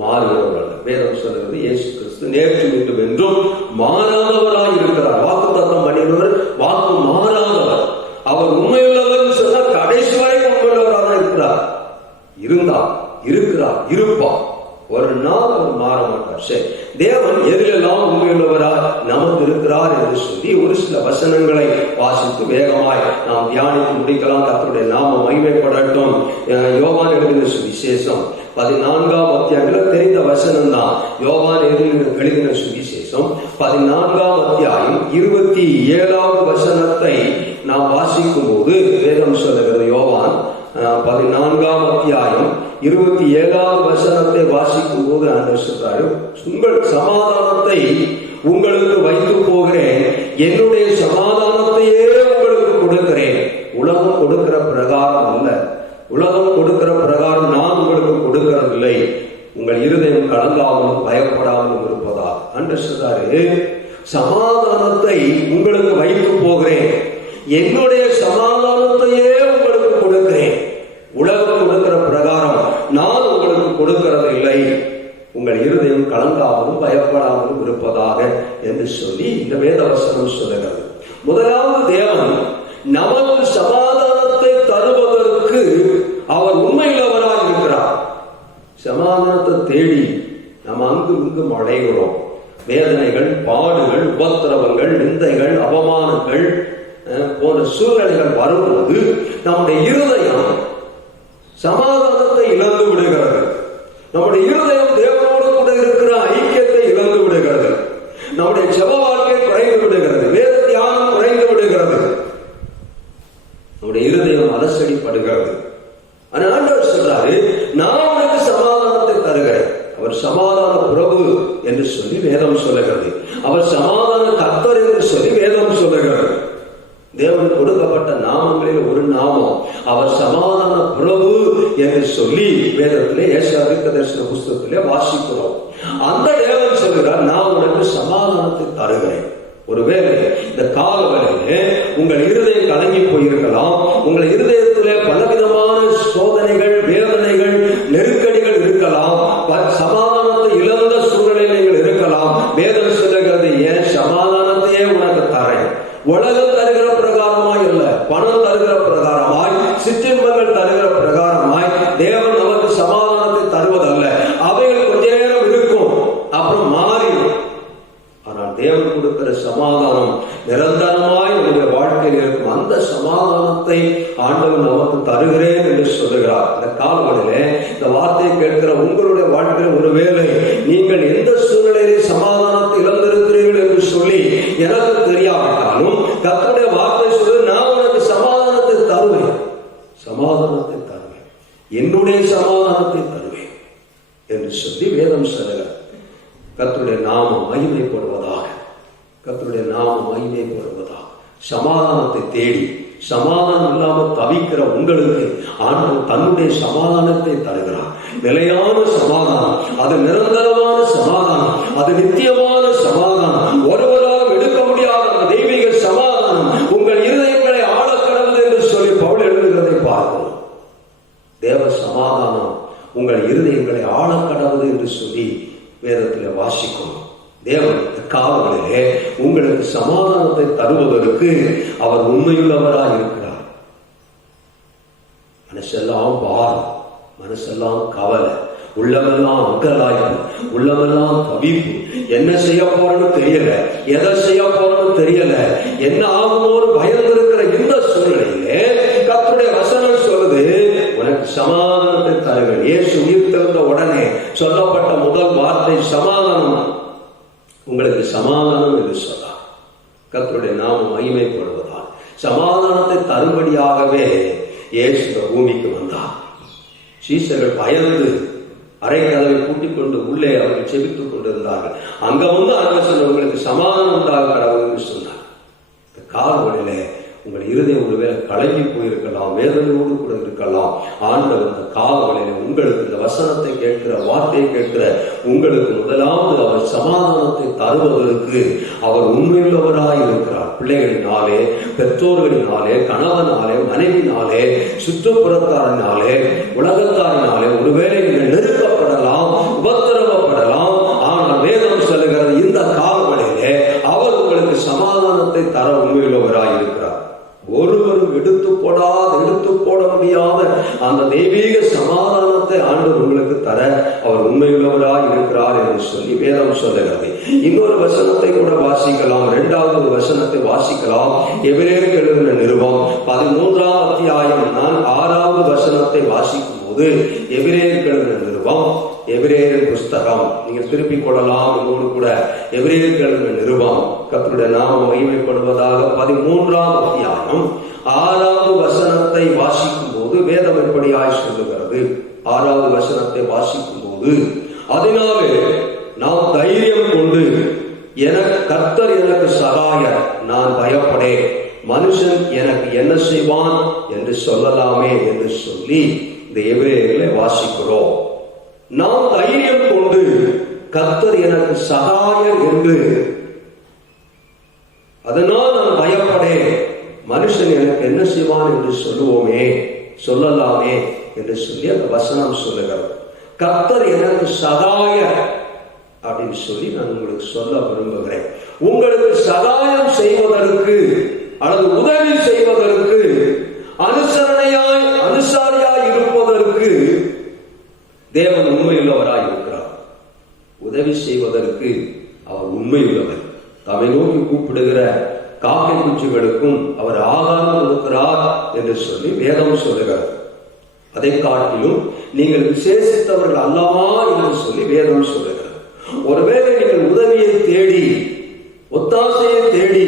மாறுகிறவர் அல்ல. வேதம் சொல்கிறது இயேசு கிறிஸ்து நேற்று இன்றும் என்றும் மாறாதவராய் இருக்கிறார். வாக்கு தத்தம் பண்ணினவர், வாக்கு மாறாதவர். அவர் உண்மையுள்ளவர் சொன்னால் கடைசி வரைக்கும் உண்மையுள்ளவராக தான் இருக்கிறார். இருந்தார், இருக்கிறார், இருப்பார். ஒரு நாள் அவர் மாற மாட்டார். சரி, தேவன் எதிலெல்லாம் உண்மையுள்ளவரா நமக்கு இருக்கிறார் என்று சொல்லி ஒரு சில வசனங்களை வாசித்து வேகமாய் நாம் தியானித்து முடிக்கலாம். கர்த்தருடைய நாமம் மகிமைப்படட்டும். யோவான் எழுதின சுவிசேஷம் 14ஆம் அத்தியாயத்தில் தெரிந்த வசனம் தான். யோவான் எழுதின சுவிசேஷம் 14ஆம் அத்தியாயம் 27வது வசனத்தை நாம் வாசிக்கும் போது வேதம் சொல்லுகிறது. யோவான் 14ஆம் அத்தியாயம் 27வது வசனத்தை வாசிக்கும் போது ஆண்டவர் சொல்றாரு, உங்கள் சமாதானத்தை உங்களுக்கு வைத்து போகிறேன், என்னுடைய சமாதானத்தையே உங்களுக்கு கொடுக்கிறேன். உலகம் கொடுக்கிற பிரகாரம் அல்ல, உலகம் கொடுக்கிற பிரகாரம் நான் உங்களுக்கு கொடுக்கிறதில்லை. உங்கள் இருதயம் கலங்காமலும் பயப்படாமலும் இருப்பதா என்று சொல்றாரு. சமாதானத்தை உங்களுக்கு வைத்து போகிறேன், என்னுடைய சமாதானத்தையே உங்களுக்கு கொடுக்கிறேன். உலகம் கொடுக்கிற பிரகாரம் நான் உங்களுக்கு கொடுக்கிறதில்லை. உங்கள் இருதயம் கலங்காமலும் பயப்படாமலும் இருப்பதாக என்று சொல்லி இந்த வேதவசனம் சொல்லுகிறது. முதலாவது, தேவன் நமக்கு சமாதானத்தை தருவதற்கு அவர் உண்மையுள்ளவராக இருக்கிறார். சமாதானத்தை தேடி நாம் அங்கு இங்கும் அடைகிறோம். வேதனைகள், பாடுகள், உபத்திரவங்கள், நிந்தைகள், அவமானங்கள் போன்ற சூழ்நிலைகள் வரும்போது நம்முடைய இருதயம் சமாதானத்தை இழந்து விடுகிறது. நம்முடைய இருதயம் தேவனோடு கூட இருக்கிற ஐக்கியத்தை இழந்து விடுகிறது. நம்முடைய ஜெப வாழ்க்கை குறைந்து விடுகிறது. வேத தியானம் குறைந்து விடுகிறது. நம்முடைய இருதயம் அலசடிப்படுகிறது. ஆண்டவர் சொல்றாரு, நான் உனக்கு சமாதானத்தை தருகிறேன். அவர் சமாதான பிரபு என்று சொல்லி வேதம் சொல்லுகிறது. அவர் சமாதான கர்த்தர் என்று சொல்லி வேதம் சொல்லுகிறது. தேவனுக்கு கொடுக்கப்பட்ட நாமங்களில் ஒரு நாமம் அவர் சமாதான பிரபு என்று சொல்லி வேதத்திலே ஏசாயா தீர்க்கதரிசன புஸ்தகத்திலே வாசிக்கிறோம். அந்த தேவன் சொல்கிறார், நான் உனக்கு சமாதானத்தை தருகிறேன். ஒருவேளை இந்த கால வேளையிலே உங்கள் இருதயம் கலங்கி போயிருக்கலாம். உங்கள் இருதயத்திலே பலவிதமான சோதனைகள், வேதனைகள், நெருக்கடிகள் இருக்கலாம். சமாதானத்தை இழந்த சூழ்நிலையில் நீங்கள் இருக்கலாம். வேதம் சொல்லுகிறது, ஏன் சமாதானத்தையே உனக்கு தரேன். உலகம் தருகிற பிரகாரமாய் அல்ல, பணம் தருகிற பிரகாரமாய், சிற்றின்பங்கள் தருகிற பிரகாரமாய் தேவன் நமக்கு சமாதானத்தை தருவதல்ல. அவைகள் கொஞ்ச நேரம் இருக்கும், அப்புறம் மாறிடும். ஆனால் தேவன் கொடுக்கிற சமாதானம் நிரந்தரமாய் நம்முடைய வாழ்க்கையில் இருக்கும். அந்த சமாதானத்தை ஆண்டவர் நமக்கு தருகிறேன் என்று சொல்லுகிறார். இந்த காலங்களிலே இந்த வார்த்தையை கேட்கிற உங்களுடைய வாழ்க்கையில் ஒருவேளை நீங்கள் எந்த சூழ்நிலையிலே சமாதானத்தை இழந்திருக்கிறீர்கள் என்று சொல்லி எனக்கு தெரியாவிட்டாலும் கர்த்தருடைய வார்த்தை சொல்லி, நான் உனக்கு சமாதானத்தை தருவேன், சமாதானத்தை தருவேன், என்னுடைய சமாதானத்தை தருவேன் என்று சொல்லி வேதம் சொல்லுகிறார். கர்த்தருடைய நாமம் மகிமைப்படுவதாக, கர்த்தருடைய நாமம் மகிமைப்படுவதாக. சமாதானத்தை தேடி சமாதானம் இல்லாமல் தவிக்கிற உங்களுக்கு ஆண்டவர் தன்னுடைய சமாதானத்தை தருகிறார். நிலையான சமாதானம், அது நிரந்தரமான சமாதானம், அது நித்தியமான சமாதானம், ஒருவரால் எடுக்க முடியாத அந்த தெய்வீக சமாதானம் உங்கள் இருதயங்களை ஆளக்கடவுது என்று சொல்லி பவுல் எழுதுகிறதை பார்க்கிறோம். தேவ சமாதானம் உங்கள் இருதயங்களை ஆளக்கடவுது என்று சொல்லி வேதத்தில் வாசிக்கும். தேவன் காலங்களிலே உங்களுக்கு சமாதானத்தை தருவதற்கு அவர் உண்மையுள்ளவராக இருக்கிறார். மனசெல்லாம் பாரம், மனசெல்லாம் கவலை, உள்ளமெல்லாம் அங்கலாய்ப்பு, உள்ளமெல்லாம் தவிப்பு, என்ன செய்ய போறன்னு தெரியல, எதை செய்ய போறன்னு தெரியல, என்ன ஆகுமோன்னு பயந்திருக்கிற இந்த சூழ்நிலையிலே கர்த்தருடைய வசனம் சொல்லுது, உனக்கு சமாதானத்தை தருவேன். இயேசு உயிர் திறந்த உடனே சொல்லப்பட்ட முதல் வார்த்தை சமாதானம். உங்களுக்கு சமாதானம் என்று சொன்னார். கர்த்தருடைய நாமம் மகிமைப்படுவதால் சமாதானத்தை தரும்படியாகவே இயேசு பூமிக்கு வந்தார். சீஷர்கள் பயந்து அறை கதவை கூட்டிக் கொண்டு உள்ளே அவர்கள் செபித்துக் கொண்டிருந்தார்கள். அங்க வந்து ஆண்டவர் உங்களுக்கு சமாதானம் உண்டாக கடவுள் என்று சொன்னார். இந்த காலவழியிலே உங்கள் இருதயம் ஒருவேளை கலங்கி போயிருக்கலாம், வேதனையோடு கூட இருக்கலாம். ஆண்டவர் இந்த காலங்களில் உங்களுக்கு இந்த வசனத்தை கேட்கிற, வார்த்தையை கேட்கிற உங்களுக்கு முதலாவது அவர் சமாதானத்தை தருவதற்கு அவர் உண்மையுள்ளவராய் இருக்கிறார். பிள்ளைகளினாலே, பெற்றோர்களினாலே, கணவனாலே, மனைவினாலே, சுற்றுப்புறத்தாரினாலே, உலகத்தாரினாலே ஒருவேளை நீங்கள் நெருக்கப்படலாம், உபத்திரவப்படலாம். ஆனால் வேதம் சொல்லுகிறது இந்த காலங்களிலே அவர் உங்களுக்கு சமாதானத்தை தர உண்மையுள்ளவராய் இருக்கிறார். ஒருவரும் எடுத்து போட முடியாத அந்த தெய்வீக சமாதானத்தை ஆண்டவர் உங்களுக்கு தர அவர் உண்மையுள்ளவராய் இருக்கிறார் என்று சொல்லி வேதம் சொல்லுகிறது. இன்னொரு வசனத்தை கூட வாசிக்கலாம். 2வது வசனத்தை வாசிக்கலாம். எபிரேயருக்கு எழுதின நிருபம் 13ஆம் அத்தியாயம் நான் 6வது வசனத்தை வாசிக்கும் போது, எபிரேயருக்கு எழுதின நிருபம், எபிரேயர் புஸ்தகம் நீங்கள் திருப்பிக் கொள்ளலாம். என்னோடு கூட எபிரேயருக்கு எழுதின நிருபம், கர்த்தருடைய நாமம் மகிமைப்படுவதாக, 13ஆம் அத்தியாயம் 6வது வசனத்தை வாசிக்கும் போது வேதம் எப்படியாய் சொல்லுகிறது. 6வது வசனத்தை வாசிக்கும் போது, அதனாலே நாம் தைரியம் கொண்டு கர்த்தர் எனக்கு சகாயர், நான் பயப்படேன், மனுஷன் எனக்கு என்ன செய்வான் என்று சொல்லலாமே என்று சொல்லி இந்த எபிரேயர்களை வாசிக்கிறோம். நாம் தைரியம் கொண்டு கர்த்தர் எனக்கு சகாயர் என்று, அதனால் நான் பயப்படேன், மனுஷன் எனக்கு என்ன செய்வான் என்று சொல்லலாமே என்று சொல்லி அந்த வசனம் சொல்லுகிறது. கர்த்தர் எனக்கு சகாயர் அப்படின்னு சொல்லி நான் உங்களுக்கு சொல்ல விரும்புகிறேன். உங்களுக்கு சகாயம் செய்வதற்கு அல்லது உதவி செய்வதற்கு, அனுசாரியாய் இருப்பதற்கு தேவன் உண்மையுள்ளவராய் இருக்கிறார். உதவி செய்வதற்கு அவர் உண்மையுள்ளவர். தம்மை நோக்கி கூப்பிடுகிற காக்கை குஞ்சுகளுக்கும் அவர் ஆகாரம் கொடுக்கிறார் என்று சொல்லி வேதம் சொல்லுகிறார். அதை காட்டிலும் நீங்கள் விசேஷித்தவர்கள் அல்லவா என்று சொல்லி வேதம் சொல்லுகிறார். ஒருவேளை நீங்கள் உதவியை தேடி, ஒத்தாசையை தேடி,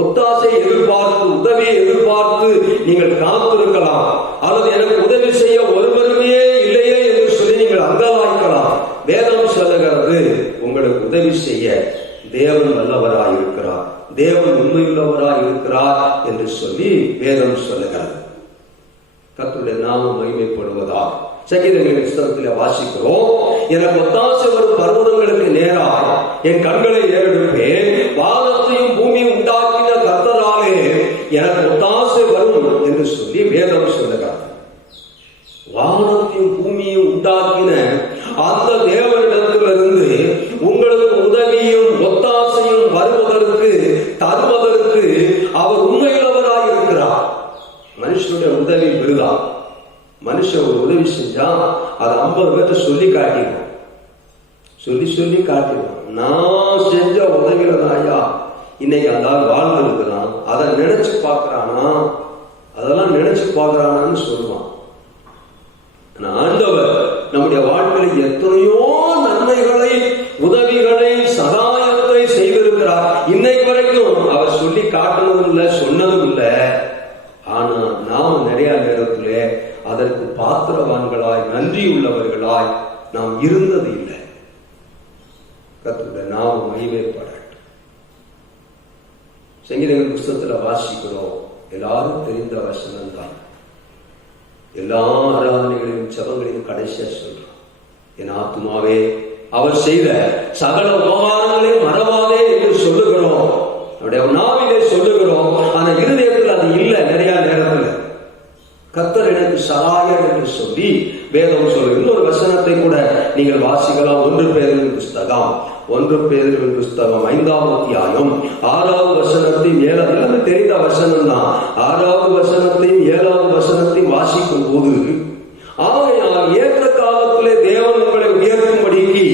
ஒத்தாசையை எதிர்பார்த்து, உதவியை எதிர்பார்த்து நீங்கள் காத்திருக்கலாம். அல்லது எனக்கு உதவி செய்ய ஒருவருமே இல்லையே என்று சொல்லி நீங்கள் அங்கலாய்க்கலாம். வேதம் சொல்லுகிறது உங்களுக்கு உதவி செய்ய தேவன் நல்லவராய் இருக்கிறார், தேவன் உண்மையுள்ளவராய் இருக்கிறார் என்று சொல்லி வேதம் சொல்லுகிறது. கர்த்தருடைய நாமம் மகிமைப்படுவதா. சங்கீதங்களின் புத்தகத்தில் வாசிக்கிறோம், எனக்கு ஒத்தாசை வரும் பர்வதங்களுக்கு நேராக என் கண்களை ஏறெடுப்பேன், வானத்தையும் பூமியும் உண்டாக்கின கர்த்தராலே எனக்கு ஒத்தாசை வரும் என்று சொல்லி வேதம் சொல்லுகிறார். வானத்தையும் பூமியும் உண்டாக்கின அந்த தேவனிடத்திலிருந்து உங்களுக்கு உதவியும் ஒத்தாசையும் வருவதற்கு, தருவதற்கு அவர் உண்மையுள்ளவராய் இருக்கிறார். மனுஷனுடைய உதவி விருதா. மனுஷன் ஒரு உதவி செஞ்சா அதை 50 பேர்ட்ட சொல்லி காட்டிடுவான், சொல்லி காட்டிடுவான். நான் செஞ்ச உதவியில தாயா இன்னைக்கு அந்த வாழ்ந்து இருக்கிறான், அதை நினைச்சு பார்க்கறானா, அதெல்லாம் நினைச்சு பார்க்கறானான்னு சொல்லுவான். ஆண்டவர் நம்முடைய வாழ்க்கையில் எத்தனையோ நன்மைகளை, உதவிகளை, சகாயத்தை செய்திருக்கிறார். இன்னைக்கு வரைக்கும் அவர் சொல்லி காட்டினதும் இல்லை, சொன்னதும் இல்லை. ஆனா நாம் நிறைய நேரத்திலே அதற்கு பாத்திரவான்களாய், நன்றி உள்ளவர்களாய் நாம் இருந்தது இல்லை. கர்த்தருடைய நாமம் மகிமைப்படட்டும். சங்கீதங்களின் புத்தகத்துல வாசிக்கிறோம், எல்லாரும் தெரிந்த வசனம் தான். எல்லா ஆராதனைகளின் ஜெபங்களின் கடைசியா சொல்றான், என் ஆத்துமாவே அவர் செய்த சகல உபகாரங்களையும் மறவாதே என்று சொல்லுகிறோம், நம்முடைய நாவிலே சொல்லுகிறோம். ஆனா இருதயத்தில் அது இல்லை. நிறைய நேரத்தில் கர்த்தர் எனக்கு சகாயர் என்று சொல்லி வேதம் சொல்லுங்க. இன்னொரு வசனத்தை கூட நீங்கள் வாசிக்கலாம். 1 பேதுருவின் புஸ்தகம் 5ஆம் அத்தியாயம் 6வது வசனத்தையும் 7வது தெரிந்த வசனம் தான். 6வது வசனத்தையும் 7வது வசனத்தையும் வாசிக்கும் போது, ஆகையால் ஏற்ற காலத்திலே தேவன் உங்களை உயர்த்தும்படிக்கு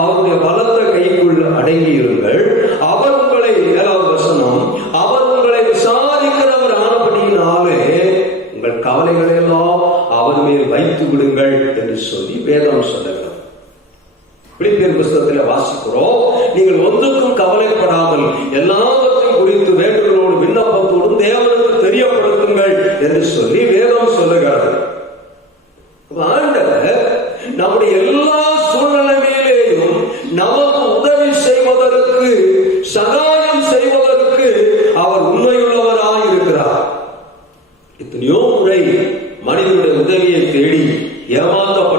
அவருடைய பலத்த கைக்குள் அடங்கியிருங்கள். அவர் உங்களை, 7வது வசனம், அவர் உங்களை விசாரிக்கிறவர் ஆனபடியினாலே உங்கள் கவலைகளை எல்லாம் அவர் மேல் வைத்து விடுங்கள் என்று சொல்லி வேதம் சொல்லுகிறது. பிலிப்பியர் புத்தகத்தில் வாசிக்கிறோம், நீங்கள் ஒன்றுக்கும் கவலைப்படாமல் எல்லாவற்றையும் குறித்து வேண்டுதலோடு விண்ணப்பத்தோடும் தேவனுக்கு தெரியப்படுத்துங்கள் என்று சொல்லி வேதம் சொல்லுகிறது. ஆண்டவர் நம்முடைய எல்லா சூழ்நிலையிலேயும் நமக்கு உதவி செய்வதற்கு, சகாயம் செய்வதற்கு அவர் உண்மையுள்ளவராய் இருக்கிறார்.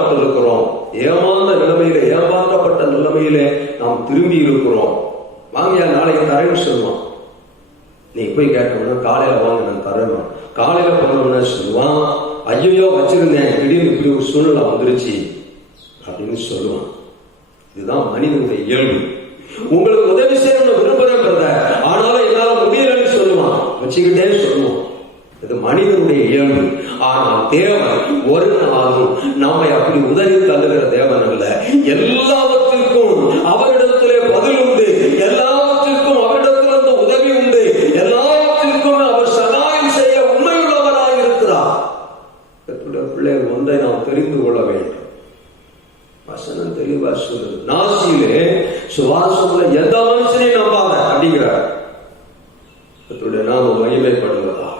ஏமாற்றப்பட்டிருக்கிறோம். ஏமாந்த நிலைமையிலே, ஏமாற்றப்பட்ட நிலைமையிலே நாம் திரும்பி இருக்கிறோம். வாங்கியா நாளைக்கு தரேன்னு சொல்லுவான். நீ போய் கேட்டோம்னா காலையில வாங்க நான் தரேன். காலையில போனோம்னா சொல்லுவான், ஐயோ வச்சிருந்தேன், திடீர்னு இப்படி ஒரு சூழ்நிலை வந்துருச்சு அப்படின்னு சொல்லுவான். இதுதான் மனிதனுடைய இயல்பு. உங்களுக்கு உதவி செய்யணும்னு விரும்புறேன், ஆனாலும் என்னால முடியலன்னு சொல்லுவான், வச்சுக்கிட்டே சொல்லுவான். இது மனிதனுடைய இயல்பு. ஆனால் தேவன் ஒரு நாளும் நம்மை அப்படி உதவி தள்ளுகிற தேவன் அல்ல. எல்லாவற்றிற்கும் அவரிடத்திலே பதில் உண்டு, எல்லாவற்றிற்கும் அவரிடத்திலிருந்து உதவி உண்டு, எல்லாவற்றிற்கும் அவர் சகாயம் செய்ய உண்மையுள்ளவராக இருக்கிறார். பிள்ளைகள் ஒன்றை நாம் தெரிந்து கொள்ள வேண்டும். வசனம் தெளிவா சொல்லுது, நாசியிலே சுவாசம்ல எந்த மனுஷனையும் நம்பாத அப்படிங்கிறார். நாம மகிமைப்படுவதா?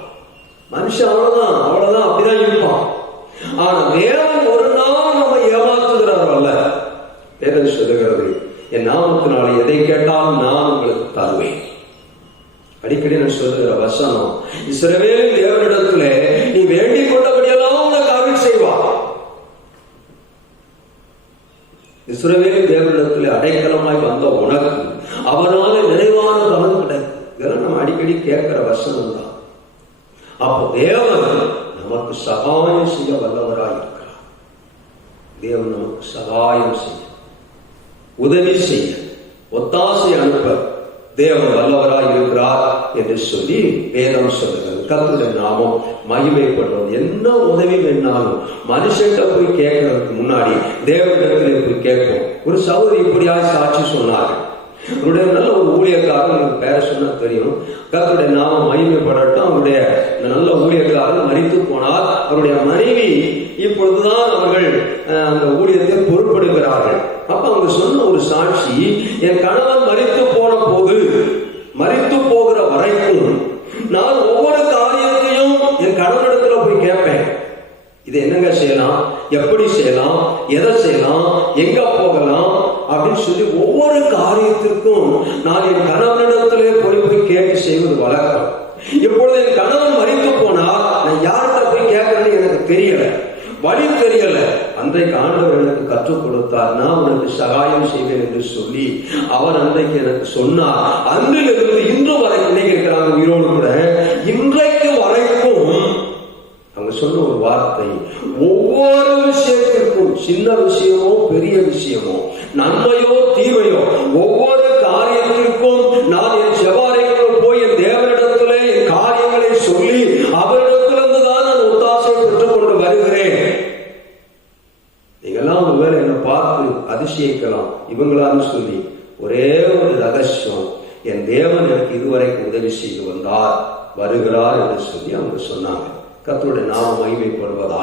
மனுஷன் அவ்வளவுதான் அப்படிதான் இருப்பான். ஆனா தேவன் ஒரு நாள் நம்ம ஏமாற்றுகிறார் அல்ல. வேதம் சொல்லுகிறது, என் நாமத்தினாலே எதை கேட்டாலும் நான் உங்களுக்கு தருவேன். அடிக்கடி நான் சொல்லுகிற வசனம், இஸ்ரவேலின் தேவனிடத்திலே நீ வேண்டிக் கொண்டபடியெல்லாம் உனக்கு அருள் செய்வார். இஸ்ரவேலின் தேவனிடத்திலே அடைக்கலமாய் வந்த உனக்கு அவனால நிறைவான பலன் கிடைக்கும். இதெல்லாம் நம்ம அடிக்கடி கேட்கிற வசனம் தான். அப்போ தேவன் நமக்கு சகாயம் செய்ய வல்லவராக இருக்கிறார். தேவன் நமக்கு சகாயம் செய்ய, உதவி செய்ய, ஒத்தாசை அனுப்ப தேவன் வல்லவராக இருக்கிறார் என்று சொல்லி வேதம் சொல்லுகிறது. கர்த்தருடைய நாமம் மகிமைப்படுவது. என்ன உதவி வேணாலும் மனுஷன்கிட்ட போய் கேட்கறதுக்கு முன்னாடி தேவனிடத்திலே போய் கேட்போம். ஒரு சகோதரி இப்படியாக சாட்சி சொன்னார்கள். அவருடைய நல்ல ஒரு ஊழியக்காரர், பேர சொன்னா தெரியும், கர்த்தருடைய நாமம் மகிமைப்படட்டும். அவருடைய நல்ல ஊழியக்காரர் மரித்து போனார். அவருடைய மனைவி இப்பொழுதுதான் அவர்கள் அந்த ஊழியத்தை பொறுப்பெடுக்கிறார்கள். அப்ப அவங்க சொன்ன ஒரு சாட்சி, என் கணவன் மரித்து போன போது, மரித்து போகிற வரைக்கும் நான் ஒவ்வொரு காரியத்தையும் என் கணவனிடத்துல போய் கேட்பேன். இதை என்னங்க செய்யலாம், எப்படி செய்யலாம், எதை செய்யலாம், எங்க போகலாம் அப்படின்னு சொல்லி ஒவ்வொரு காரியத்திற்கும் நான் என் கணவனிடத்திலே போய் கேட்டு செய்வது வழக்கம். இப்பொழுது என் கணவன் மரித்து போனால் நான் யார்கிட்ட போய் கேட்கறேன்னு எனக்கு தெரியல, வழி தெரியல. அன்றைக்கு ஆண்டவர் எனக்கு கற்றுக் கொடுத்தார், நான் உனக்கு சகாயம் செய்வேன் என்று சொல்லி அவர் அன்றைக்கு எனக்கு சொன்னார். அன்றிலிருந்து இன்று வரைக்கும் இருக்கிறாங்க உயிரோடு கூட, இன்றைக்கு வரைக்கும் அவங்க சொன்ன ஒரு வார்த்தை, ஒவ்வொரு விஷயத்திற்கும், சின்ன விஷயமோ பெரிய விஷயமோ, நன்மையோ தீமையோ, ஒவ்வொரு காரியத்திற்கும் நான் என் செவ்வாய்க்குள் போய் என் தேவனிடத்திலே என் காரியங்களை சொல்லி அவரிடத்திலிருந்து தான் நான் ஒத்தாசை பெற்றுக் கொண்டு வருகிறேன். நீங்கெல்லாம் ஒருவேளை என்னை பார்த்து அதிசயிக்கலாம், இவங்களான்னு சொல்லி. ஒரே ஒரு ரகசியம், என் தேவன் எனக்கு இதுவரைக்கும் உதவி செய்து வந்தார், வருகிறார் என்று சொல்லி அவங்க சொன்னாங்க. கர்த்தருடைய நாம மகிமைப்படுவதா?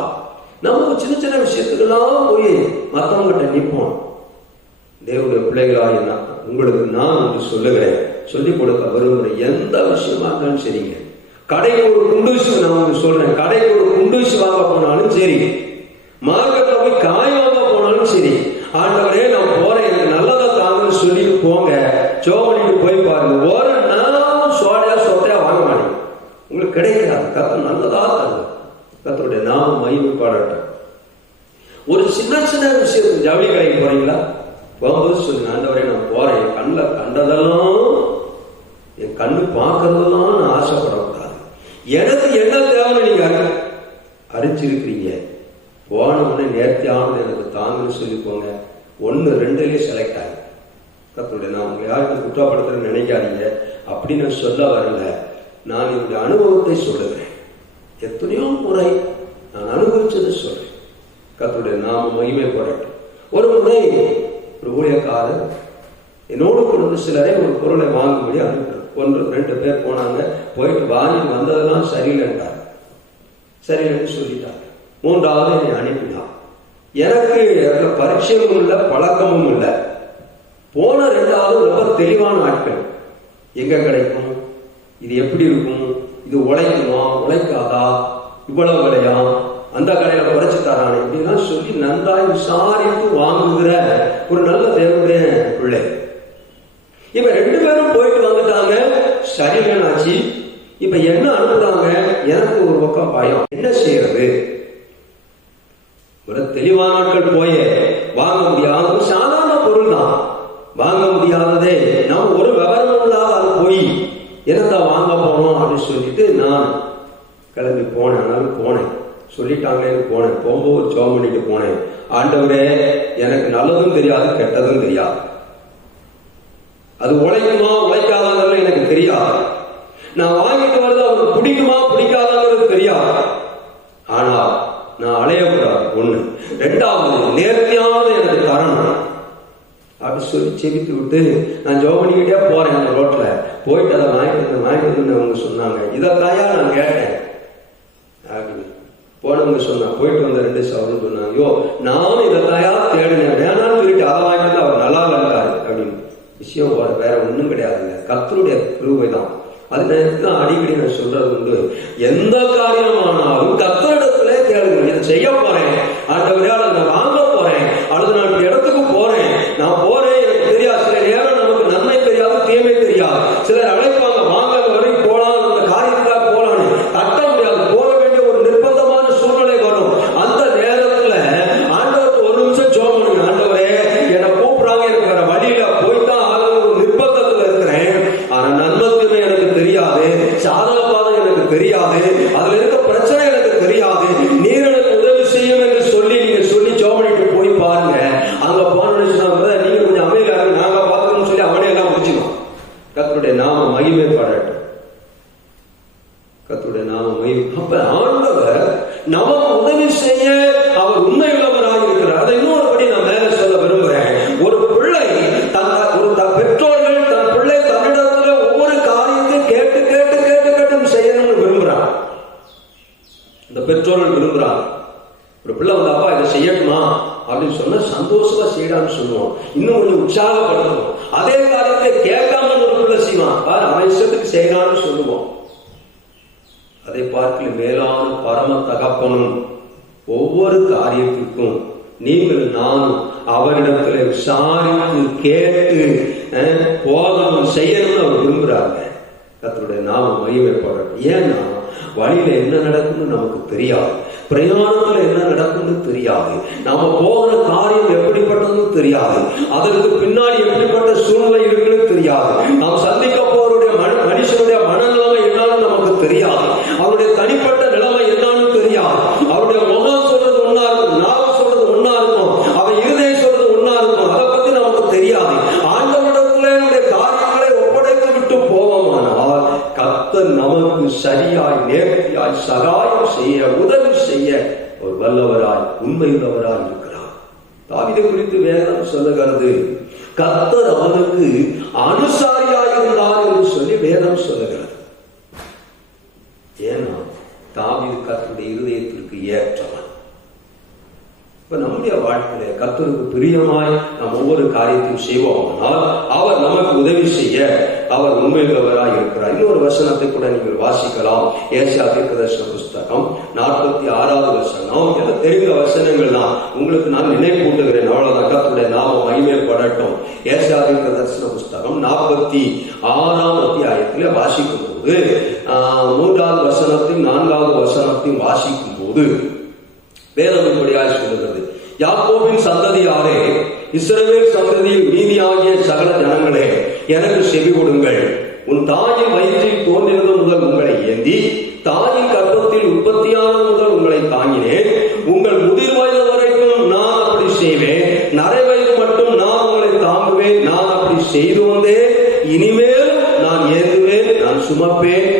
நம்ம சின்ன சின்ன விஷயத்துக்கெல்லாம் போய் மற்றவங்கிட்ட நிற்போம். தேவனுடைய பிள்ளைகளாக என்ன உங்களுக்கு நான் ஒன்று சொல்லுகிறேன், சொல்லிக் கொடுக்க விரும்புகிற எந்த விஷயமா இருந்தாலும் சரிங்க. கடைக்கு ஒரு குண்டூசி, நான் ஒன்று சொல்றேன், கடைக்கு ஒரு குண்டூசி வாங்க போனாலும் சரி, மார்க்கெட்ல போய் காய் வாங்க போனாலும் சரி, ஆண்டவரே நான் போறேன் எனக்கு நல்லதா தாங்கன்னு சொல்லிட்டு போங்க. சோமனிக்கு போய் பாருங்க, ஒரு நாளும் சோட்டையா வாங்க மாட்டீங்க, உங்களுக்கு கிடைக்காது. கர்த்தர் நல்லதா தாங்க. கர்த்தருடைய நாமம் மகிமைப்படட்டும். ஒரு சின்ன சின்ன விஷயம், ஜவுளி கடைக்கு போறீங்களா, போகும்போது சொல்லுங்க, ஆண்டவரே நான் போறேன், என் கண்ணில் கண்டதெல்லாம், என் கண்ணு பார்க்கறதெல்லாம் நான் ஆசைப்படக்கூடாது, எனக்கு என்ன தேவைன்னு நீங்க அறிஞ்சிருக்கிறீங்க. போன உடனே நேர்த்தியானது எனக்கு தாங்கன்னு சொல்லி போங்க. 1, 2லயே செலக்ட் ஆகும். கர்த்தருடைய நான் உங்களை யாருக்கும் குற்றப்படுத்துறேன்னு நினைக்காதீங்க, அப்படின்னு சொல்ல வரல. நான் என்னுடைய அனுபவத்தை சொல்லுகிறேன். எத்தனையோ முறை நான் அனுபவிச்சதை சொல்றேன். கர்த்தருடைய நாம மகிமைப்படட்டும். ஒரு முறை ஒரு ஊழியக்காரர் என்னோடு கொண்டு சிலரை ஒரு பொருளை வாங்கும்படி அனுப்புறேன். 1, 2 பேர் போனாங்க. போயிட்டு வாங்கி வந்ததெல்லாம் சரியில்லைன்றாங்க, சரியில்லைன்னு சொல்லிட்டாங்க. 3வது என்னை அனுப்பினான். எனக்கு பரிச்சயமும் இல்லை, பழக்கமும் இல்லை. போன 2வது ரொம்ப தெளிவான ஆட்கள், எங்க கிடைக்கும், இது எப்படி இருக்கும், இது உழைக்குமா உழைக்காதா, இவ்வளவு விலையா, அந்த கடையில குறைச்சு தரானே, இப்படிலாம் சொல்லி நன்றாய் விசாரித்து வாங்குகிற ஒரு நல்ல தேவனுடைய பிள்ளை. இப்ப 2 பேரும் போயிட்டு வந்துட்டாங்க, சரியானாச்சு. இப்ப என்ன அனுப்புறாங்க, எனக்கு ஒரு பக்கம் பயம், என்ன செய்யறது? தெளிவான நாட்கள் போயே வாங்க முடியாத சாதாரண பொருள் தான், வாங்க முடியாததே. நம்ம ஒரு விவரம் இல்லாத அது போய் என்னதான் வாங்க போனோம் அப்படின்னு சொல்லிட்டு நான் கிளம்பி போனேன். ஆனாலும் போனேன், சொல்லிட்டாங்களேன்னு போனேன். போகும்போது ஜெபம் பண்ணிட்டு போனேன், ஆண்டவரே எனக்கு நல்லதும் தெரியாது கெட்டதும் தெரியாது, அது உழைக்குமா உழைக்காதாங்கிறது எனக்கு தெரியாது, நான் வாங்கிட்டு வரது அவருக்கு பிடிக்குமா பிடிக்காதாங்கிறது தெரியாது, ஆனா நான் அலையக்கூடாது ஒண்ணு, ரெண்டாவது நேர்த்தியானது எனக்கு தரணும் அப்படின்னு சொல்லி செபித்து விட்டு நான் ஜெபம் பண்ணிக்கிட்டே போறேன். அந்த ரோட்ல போயிட்டு அதை வாங்கிட்டு அவங்க சொன்னாங்க, இதைத்தாயா நான் கேட்டேன் அப்படின்னு. போனவங்க சொன்னா போயிட்டு வந்த 2 சவரன் சொன்னாங்க, ஐயோ நானும் இதைத்தாயா தேடினேன், வேணாம்னு சொல்லிட்டு அதை வாங்கிட்டு அவர் நல்லா இருக்காரு அப்படின்னு. விஷயம் வேற ஒண்ணும் கிடையாதுங்க, கர்த்தருடைய கிருபை தான். அதுதான் அடிக்கடி நான் சொல்றது உண்டு, எந்த காரியமானாலும் கர்த்தரிடத்திலே கேளுங்க. இதை செய்ய போறேன் ஆண்டவரே, அல்லது நான் வாங்க போறேன், அல்லது நான் இப்படி இடத்துக்கு போறேன், நான் போறேன், எனக்கு தெரியாது. சில நேரம் நமக்கு நன்மை தெரியாது, தீமை தெரியாது. சிலர் அழைப்பாங்க, வாங்க வரைக்கும் போலாம், அந்த காரியத்துக்காக போலான்னு தட்ட முடியாது, போக வேண்டிய ஒரு நிர்பந்தமான சூழ்நிலை வரும். அந்த நேரத்துல ஆண்டவருக்கு ஒரு நிமிஷம் ஜெபம் பண்ணுங்க, ஆண்டவரே என்னை கூப்பிடுறாங்க, எனக்கு வேற வழியில போய்தான் ஒரு நிர்பந்தத்துல இருக்கிறேன், ஆனா நன்மை எனக்கு தெரியாது, சாதக பாதம் எனக்கு தெரியாது, அதுல இருக்க பிரச்சனை எனக்கு தெரியாது, நீர் எனக்கு உதவி செய்யும் என்று சொல்லி நீங்க சொல்லி ஜெபம் பண்ணிட்டு போய் பாருங்க. அங்க போனோம்னு சொன்னா நீங்க கொஞ்சம் அமைதியாக நாங்க பார்த்துக்கணும்னு சொல்லி அவனே எல்லாம் முடிச்சுக்கணும். கர்த்தருடைய நாம மகிமை பாடட்டும், கர்த்தருடைய நாம மகிமை. அப்ப ஆண்டவர் நமக்கு உதவி செய்ய அவர் உண்மையுள்ளவராக இருக்கிறார். அதை இன்னொரு படி நான் மேல சொல்ல விரும்புறேன். ஒரு பிள்ளை பெற்றோர்கள் தன் பிள்ளை தன்னிடத்துல ஒவ்வொரு காரியத்தையும் கேட்டு கேட்டு கேட்டு கேட்டு செய்யணும்னு விரும்புறாங்க. இந்த பெற்றோர்கள் விரும்புறாங்க, ஒரு பிள்ளை வந்து அப்பா இதை செய்யணுமா அப்படின்னு சொன்னா சந்தோஷமா செய்யலாம்னு சொல்லுவோம், இன்னும் கொஞ்சம் உற்சாகப்படுத்துவோம். அதே காரியத்தை கேட்காம ஒரு பிள்ளை செய்வான், அவன் இஷ்டத்துக்கு செய்யலாம்னு சொல்லுவோம். அதை பார்க்கல மேலான பரம தகப்பனும் ஒவ்வொரு காரியத்திற்கும் நீங்கள் நானும் அவரிடத்துல விசாரித்து கேட்டு போகணும் செய்யணும்னு அவர் விரும்புறாங்க. கர்த்தருடைய நாம மகிமைப்படட்டும். ஏன்னா வழியில என்ன நடக்கும்னு நமக்கு தெரியாது, பிரயாணத்துல என்ன நடக்கும்னு தெரியாது, நாம போகிற காரியம் எப்படிப்பட்டதுன்னு தெரியாது, அதற்கு பின்னாடி எப்படிப்பட்ட சூழ்நிலை இருக்குன்னு தெரியாது, நாம் சந்திக்க போவருடைய மனுஷனுடைய மனநிலைமை என்னன்னு நமக்கு தெரியாது, அவருடைய தனிப்பட்ட நிலைமை என்னன்னு தெரியாது. அவருடைய முகம் சொல்றது ஒன்னா இருக்கும், நாவு சொல்றது ஒன்னா இருக்கும், அவன் இருதயம் சொல்றது ஒன்னா இருக்கும், அதை பத்தி நமக்கு தெரியாது. ஆண்டவரிடத்துல என்னுடைய காரியங்களை ஒப்படைத்து விட்டு போவோமானால் கர்த்தர் நமக்கு சரியாய் நேர்த்தியாய் சகாயம் செய்ய உதவி செய்ய ஒரு வல்லவராய் உண்மையுள்ளவராய் இருக்கிறார். தாவீதை குறித்து வேதம் சொல்லுகிறது, கர்த்தர் அவனுக்கு அனுசாரியாய் இருந்தார் என்று சொல்லி வேதம் சொல்லுகிறது. ஏன்னா தாவீது கர்த்தருடைய இருதயத்திற்கு ஏற்றவன். இப்ப நம்முடைய வாழ்க்கையில கர்த்தருக்கு பிரியமாய் நாம் ஒவ்வொரு காரியத்தையும் செய்வோமானால் அவர் நமக்கு உதவி செய்ய அவர் உண்மையுள்ளவராய் இருக்கிறார். இன்னொரு வசனத்தை கூட நீங்கள் வாசிக்கலாம். ஏசாயா தீர்க்கதரிசன புஸ்தகம் 46வது வசனம். எல்லாம் தெரிந்த வசனங்கள் தான், உங்களுக்கு நான் நினைப்பூட்டுகிறேன், அவ்வளவுதான். கர்த்தருடைய நாமம் மகிமைப்படட்டும். ஏசாயா தீர்க்கதரிசன புஸ்தகம் 46ஆம் அத்தியாயத்திலே வாசிக்கும் போது 3வது வசனத்தையும் 4வது வசனத்தையும் வாசிக்கும் போது வேதம் இப்படியாக சொல்லுகிறது, யாக்கோபின் சந்ததியாரே, இஸ்ரவேல் சந்ததியில் மீதியாகிய சகல ஜனங்களே, எனக்கு செவி கொடுங்கள். உன் தாயின் வயிற்றில் தோன்றினது முதல் உங்களை ஏந்தி, தாயின் கர்ப்பத்தில் உற்பத்தியானது முதல் உங்களை தாங்கினேன். உங்கள் முதிர் வயது வரைக்கும் நான் அப்படி செய்வேன், நரை வயது மட்டும் நான் உங்களை தாங்குவேன். நான் அப்படி செய்து வந்தேன், இனிமேல் நான் ஏந்துவேன், நான் சுமப்பேன்,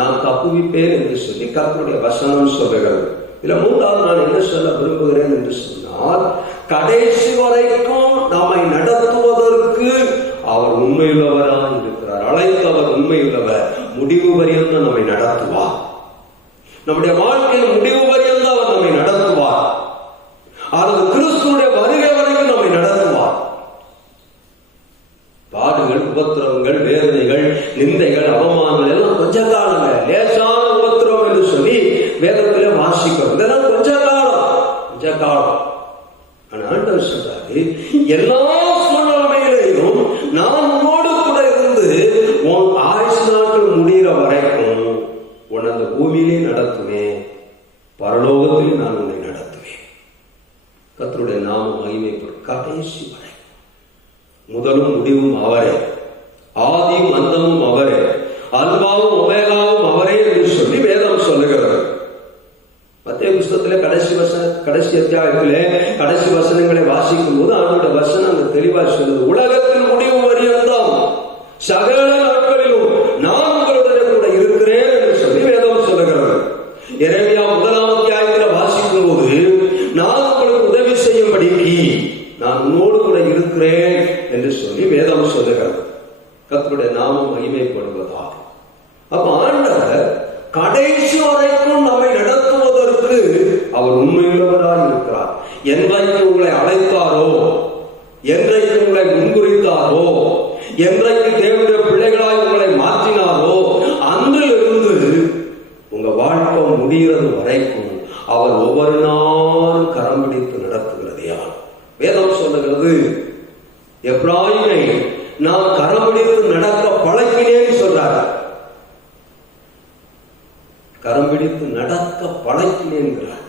நான் தப்புவிப்பேன் என்று சொல்லி கர்த்தருடைய வசனம் சொல்லுகிறது. இதுல 3வது நான் என்ன சொல்ல விரும்புகிறேன் என்று சொன்னால், கடைசி வரைக்கும் நம்மை நடத்துவதற்கு அவர் உண்மையுள்ளவராக இருக்கிறார். அழைத்தவர் உண்மையுள்ளவர், முடிவு வரையும் நம்மை நடத்துவார். நம்முடைய வாழ்க்கையில் முடிவு வரையும் அவர் நம்மை நடத்துவார், அல்லது கிறிஸ்துவுடைய வருகை வரைக்கும் நம்மை நடத்துவார். பாடுகள், உபத்திரவங்கள், வேதனைகள், நிந்தைகள், அவமானங்கள் எல்லாம் கொஞ்ச காலங்க, லேசான உபத்திரவம் என்று சொல்லி வேதத்திலே வாசிக்கிறோம். இதெல்லாம் கொஞ்ச காலம். ஆனா ஆண்டவர் சொல்றாரு, எல்லா சூழ்நிலையிலையும் நான் உன்னோடு கூட இருந்து உன் ஆயுசு நாட்கள் முடிகிற வரைக்கும் உன்னை அந்த பூமியிலே நடத்துவேன், பரலோகத்திலே நான் உன்னை நடத்துவேன். நாம மகிமைப்படும். கடைசி வரை முதலும் முடிவும் அவரே, ஆதியும் அந்தமும் அவரே, அல்பாவும் ஒமேகாவும் அவரே என்று சொல்லி வேதம் சொல்லுகிறது. மத்தேயு புஸ்தகத்திலே கடைசி அத்தியாயத்திலே கடைசி வசனங்களை வாசிக்கும் போது அவனுடைய வசனம் அங்க தெளிவா சொல்லுது, உலகத்தின் முடிவு பரியந்தம் சகல நாட்களிலும் நான் உங்களுடைய கூட இருக்கிறேன் என்று சொல்லி வேதம் சொல்லுகிறது. எரேமியா 1ஆம் அத்தியாயத்தில் வாசிக்கும் போது நான் உங்களுக்கு உதவி செய்யும்படிக்கு நான் உன்னோடு கூட இருக்கிறேன் என்று சொல்லி வேதம் சொல்லுகிறது. கர்த்தருடைய நாமம் மகிமைப்படுவதாக. அப்ப ஆண்டவர் கடைசி வரைக்கும் நம்மை நடத்துவதற்கு அவர் உண்மையுள்ளவராய் இருக்கிறார். என்றைக்கு உங்களை அழைத்தாரோ, என்றைக்கு உங்களை முன்குறித்தாரோ, என்றைக்கு தேவனுடைய பிள்ளைகளாய் உங்களை மாற்றினாரோ, அன்றிலிருந்து உங்க வாழ்க்கை முடிகிறது வரைக்கும் அவர் ஒவ்வொரு நாளும் கரம் பிடித்து நடத்துகிறது. யார் வேதம் சொல்லுகிறது, எப்ராயிமை நான் கரம் பிடித்து நடக்க பழக்கினேன்னு சொல்றார். கரம் பிடித்து நடக்க பழக்கினேன்கிறார்.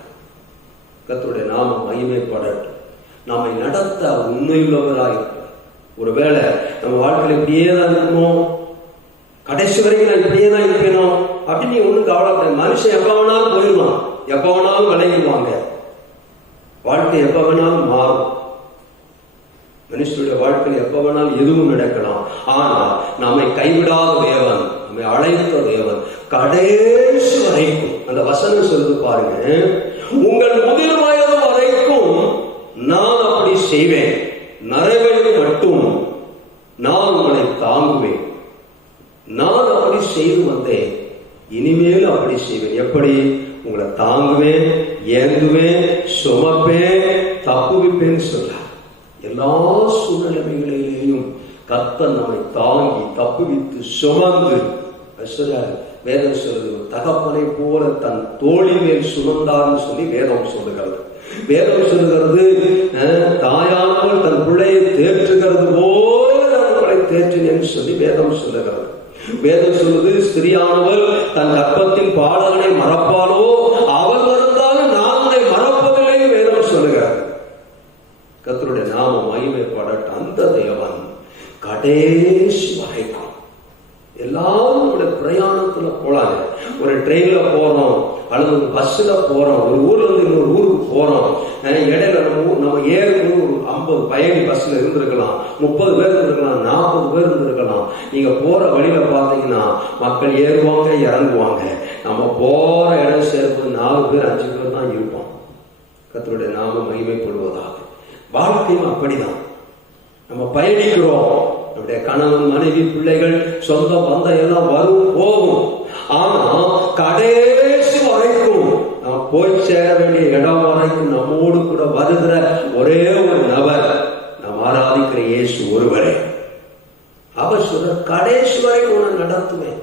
கர்த்தருடைய நாமம் மகிமைப்படட்டும். நம்மை நடத்த உண்மையுள்ளவராக இருக்கிறார். ஒருவேளை நம்ம வாழ்க்கையில் இப்படியே தான் இருக்கணும், கடைசி வரைக்கும் நான் இப்படியே தான் இருப்பேனும் அப்படின்னு நீ ஒன்றும் கவலைப்பட. மனுஷன் எப்ப வேணாலும் போயிடுவான், எப்ப வேணாலும் விளையிடுவாங்க, வாழ்க்கை எப்ப வேணாலும் மாறும். மனுஷனுடைய வாழ்க்கையில் எப்ப வேணாலும் எதுவும் நடக்கலாம். ஆனா நம்மை கைவிடாத தேவன், நம்மை அழைத்த தேவன் கடைசி வரைக்கும். அந்த வசனம் சொல்லுது பாருங்க, உங்கள் முதிர் வயது வரைக்கும் நான் அப்படி செய்வேன், நரகளில் மட்டும் நான் உங்களை தாங்குவேன். நான் அப்படி செய்து வந்தேன், இனிமேல் அப்படி செய்வேன். எப்படி? உங்களை தாங்குவேன், ஏந்துவேன், சுமப்பேன், தப்புவிப்பேன்னு சொல்றார். எல்லா சூழ்நிலைகளிலேயும் கர்த்தர் நம்மை தாங்கி தப்புவித்து சுமந்து வேதம் சொல்லுது, தகப்பனை போல தன் தோளின் மேல் சுமந்தார்னு சொல்லி வேதம் சொல்லுகிறது. வேதம் சொல்லுகிறது, தாயானவள் தன் பிள்ளையை தேற்றுகிறது போல உங்களை தேற்றினேன்னு சொல்லி வேதம் சொல்லுகிறது. வேதம் சொல்லுது, ஸ்திரியானவள் தன் கர்ப்பத்தின் பாலகனை மறப்பாலோ, அவள் மறந்தாலும் நான் உன்னை மறப்பதில்லை வேதம் சொல்லுகிறது. கர்த்தருடைய நாமம் மகிமைப்படட்டும். அந்த தேவன் கடைசி வரைக்கும் எல்லாரும் பிரயாணத்துல போலாங்க. ஒரு ட்ரெயின்ல போறோம் அல்லது ஒரு பஸ்ல போறோம், ஒரு ஊர்ல இருந்து இன்னொரு ஊருக்கு போறோம். இடையில நம்ம ஏற்கனவே ஒரு 50 பயணி பஸ்ல இருந்திருக்கலாம், 30 பேர் இருந்திருக்கலாம், 40 பேர் இருந்திருக்கலாம். நீங்க போற வழியில பாத்தீங்கன்னா மக்கள் ஏறுவாங்க இறங்குவாங்க. நம்ம போற இடம் சேர்ப்பு 4 பேர் 5 பேர் தான் இருப்போம். கர்த்தருடைய நாமம் மகிமைப்படுவதாக. வாழ்க்கையும் அப்படிதான். நம்ம பயணிக்கிறோம், நம்முடைய கணவன் மனைவி பிள்ளைகள் சொந்த பந்தம் எல்லாம் வரும் போகும். ஆனா கடைசி வரைக்கும் நாம் போய் சேர வேண்டிய இடம் வரைக்கும் நம்மோடு கூட வருகிற ஒரே ஒரு நபர் நாம் ஆராதிக்கிற இயேசு ஒருவரே. அவர் சொல்ற கடைசி வரைக்கும் உன்னை நடத்துவேன்.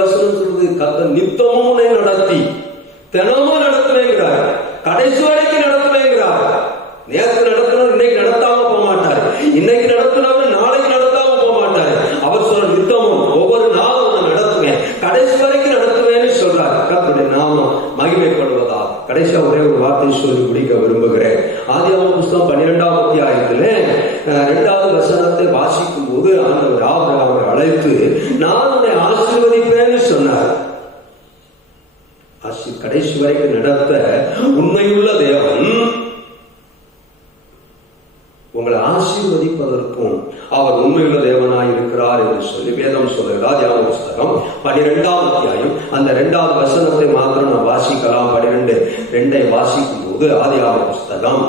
வசனம் சொல்றது, கர்த்தர் நித்தமும் உன்னை நடத்தி தினமும் நடத்துவேங்கிறார், கடைசி வரைக்கும் நடத்துவேங்கிறார். நேற்று நடத்தினவர் இன்னைக்கு நடத்தாம போக மாட்டார், இன்னைக்கு நடத்தினவர் நாளைக்கு நடத்தாம போக மாட்டார். அவர் சொல்ற நித்தமும் ஒவ்வொரு நாளும் நான் நடத்துவேன், கடைசி வரைக்கும் நடத்துவேன்னு சொல்றார். கர்த்தருடைய நாமம் மகிமைப்படுவதாக. கடைசியா ஒரே ஒரு வார்த்தை சொல்லி முடிக்க விரும்புகிறேன். ஆதியாகமம் புஸ்தகம் 12ஆம் அத்தியாயத்திலே 2வது வசனத்தை வாசிக்கும் போது ஆண்டவர் ஆபிரகாமை அழைத்து நான் உன்னை ஆசீர்வதிப்பேன்னு சொன்னார். கடைசி வரைக்கும் நடத்த உண்மையுள்ள தேவன் உங்களை ஆசீர்வதிப்பதற்கும் அவர் உண்மையுள்ள தேவனாய் இருக்கிறார் என்று சொல்லி வேதம் சொல்லுகிறது. ஆதியாகம புஸ்தகம் 12ஆம் அத்தியாயம் அந்த 2வது வசனத்தை மாத்திரம் நாம் வாசிக்கலாம். 12:2 வாசிக்கும் போது ஆதியாகம புஸ்தகம்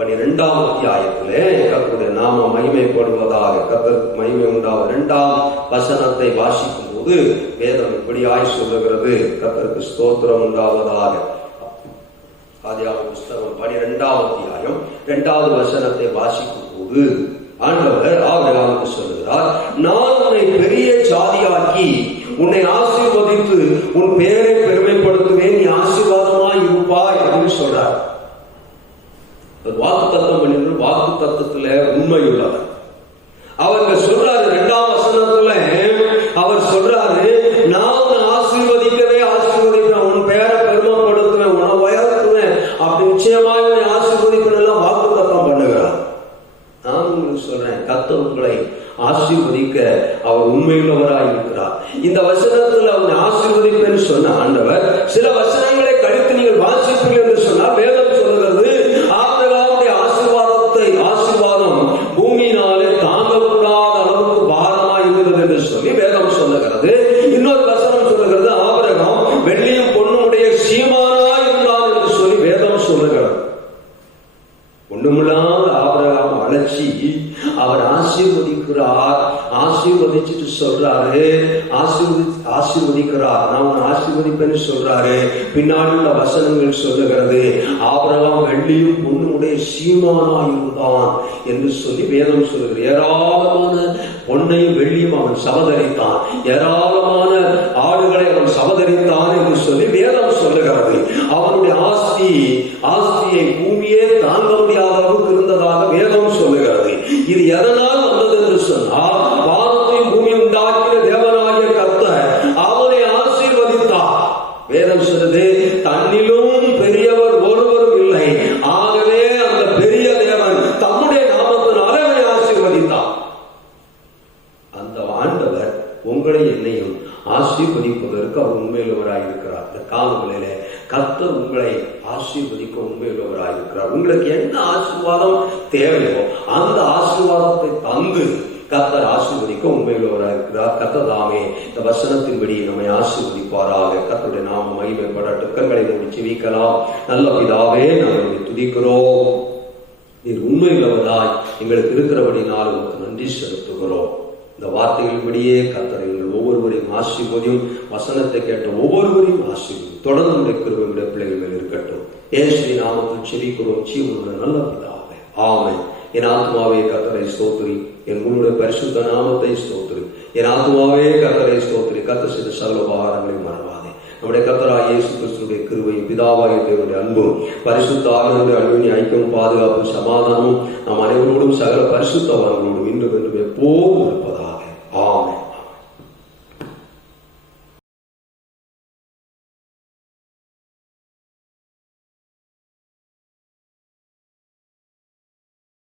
12ஆம் அத்தியாயத்திலே கர்த்தருடைய நாமம் மகிமைப்படுவதாக, கர்த்தருக்கு மகிமை உண்டாவது 2ஆம் வசனத்தை வாசிக்கும் போது வேதம் இப்படியாய் சொல்லுகிறது, கர்த்தருக்கு ஸ்தோத்திரம் உண்டாவதாக. ஆதியாகம புஸ்தகம் 12ஆம் அத்தியாயம் 2வது வசனத்தை வாசிக்கும் போது ஆண்டவர் ஆபிரகாமுக்கு சொல்லுகிறார், நான் உன்னை பெரிய ஜாதியாக்கி உன்னை ஆசீர்வதித்து உன் பெயரை பெருமைப்படுத்துவேன், நீ ஆசீர்வாதமாய் இருப்பாய் அப்படின்னு சொல்றார். வாக்கு தத்துவம் பண்ணி வாக்கு தத்துவத்துல உண்மையுள்ளவர். அவங்க சொல்றாரு 2ஆம் வசனத்துல அவர் சொல்றாரு, நான் உன்னை ஆசீர்வதிக்கவே ஆசீர்வதிப்பேன், உன் பெயரை பெருமைப்படுத்துவேன், உன்னை உயர்த்துவேன், அப்படி நிச்சயமாக உன்னை ஆசீர்வதிப்பேன் எல்லாம் வாக்குத்தத்தம் பண்ணுகிறார். நான் உங்களுக்கு சொல்றேன், கர்த்தர் உங்களை ஆசீர்வதிக்க அவர் உண்மையுள்ளவராய் இருக்கிறார். இந்த வசனத்தில் அவனை ஆசீர்வதிப்பேன்னு சொன்ன ஆண்டவர் சில வசனங்களை கழித்து நீங்கள் வாசிப்பீர்கள் என்று சொன்னால் வேதம் சொல்லுகிறது, ஆபிரகாமுடைய ஆசீர்வாதம் பூமியினாலே தாங்கக்கூடாத அளவுக்கு பாரமாய் இருந்தது என்று சொல்லி வேதம் சொல்லுகிறது. இன்னொரு வசனம் சொல்லுகிறது, ஆபிரகாம் வெள்ளியும் பொன்னுடைய சீமானாய் இருந்தான் என்று சொல்லி வேதம் சொல்லுகிறது. ஒண்ணுமில்லாத ஆபிரகாம் அழைச்சி அவர் ஆசீர்வதிக்கிறார். ஆசீர்வதிச்சுட்டு சொல்றாரு, ஆசீர்வதிக்கிறார், நான் ஆசீர்வதிப்பேன்னு சொல்றாரு. பின்னாடி உள்ள வசனங்கள் சொல்லுகிறது, ஆபிரகாம் வெள்ளியும் பொன்னுடைய சீமானா இருந்தான் என்று சொல்லி வேதம் சொல்லுகிறது. ஏராளமான பொன்னையும் வெள்ளியும் அவன் சமதரித்தான், ஏராளமான ஆடுகளை அவன் சமதரித்தான் என்று சொல்லி வேதம் சொல்லுகிறது. அவனுடைய ஆஸ்தியை பூமியே தாங்க முடியாத அளவுக்கு இருந்ததாக வேதம் சொல்லுகிறது. இது எதனால் வந்தது என்று சொன்னால், வானத்தையும் பூமி உண்டாக்கின தேவனாகிய கர்த்தர் அவனை ஆசீர்வதித்தார். வேதம் சொல்லுது, தன்னிலும் பெரியவர் ஒருவரும் இல்லை, ஆகவே அந்த பெரிய தேவன் தம்முடைய நாமத்தினாலே அவனை ஆசீர்வதித்தார். அந்த ஆண்டவர் உங்களை என்னையும் ஆசீர்வதிப்பதற்கு அவர் உண்மையுள்ளவராய் இருக்கிறார். இந்த காலங்களிலே கர்த்தர் உங்களை ஆசீர்வதிக்க உண்மையுள்ளவராய் இருக்கிறார். உங்களுக்கு என்ன ஆசீர்வாதம் தேவையோ அந்த ஆசீர்வாதத்தை தந்து கர்த்தர் ஆசீர்வதிக்க உண்மையுள்ளவராய் இருக்கிறார். கர்த்தர் தாமே இந்த வசனத்தின்படி நம்மை ஆசீர்வதிப்பாராக. கர்த்தருடைய நாம மகிமைப்படட்டும். கண்களை மூடி ஜெபிக்கலாம். நல்ல பிதாவே, நாங்கள் துதிக்கிறோம். நீர் உண்மையுள்ளவராய் எங்களுக்கு இருக்கிறபடினால் உங்களுக்கு நன்றி செலுத்துகிறோம். இந்த வார்த்தைகளின்படியே கர்த்தர் எங்கள் ஒவ்வொருவரையும் ஆசீர்வதியும். வசனத்தை கேட்ட ஒவ்வொருவரையும் ஆசீர்வதியும். தொடர்ந்து கிருபையுடைய பிள்ளைகள் மேல் இருக்கட்டும். இயேசுவின் நாமத்தில் ஜெபிக்கிறோம் ஜீவனுள்ள நல்ல பிதாவே, ஆமென். என் ஆத்மாவே கர்த்தரை ஸ்தோத்திரி, என் உன்னுடைய பரிசுத்த நாமத்தை ஸ்தோத்திரி. என் ஆத்மாவே கர்த்தரை ஸ்தோத்திரி, கர்த்தர் செய்த சகல உபகாரங்களை மறவாதே. நம்முடைய கர்த்தராகிய இயேசு கிறிஸ்துவின் கிருபையும் பிதாவாகிய தேவனுடைய அன்பும் பரிசுத்த ஆவியானவருடைய அன்பின் ஐக்கியம் பாதுகாப்பும் சமாதானமும் நம் அனைவரோடும் சகல பரிசுத்தவான்களோடும் இன்றும் என்றும் எப்போதும் இருப்பதாக.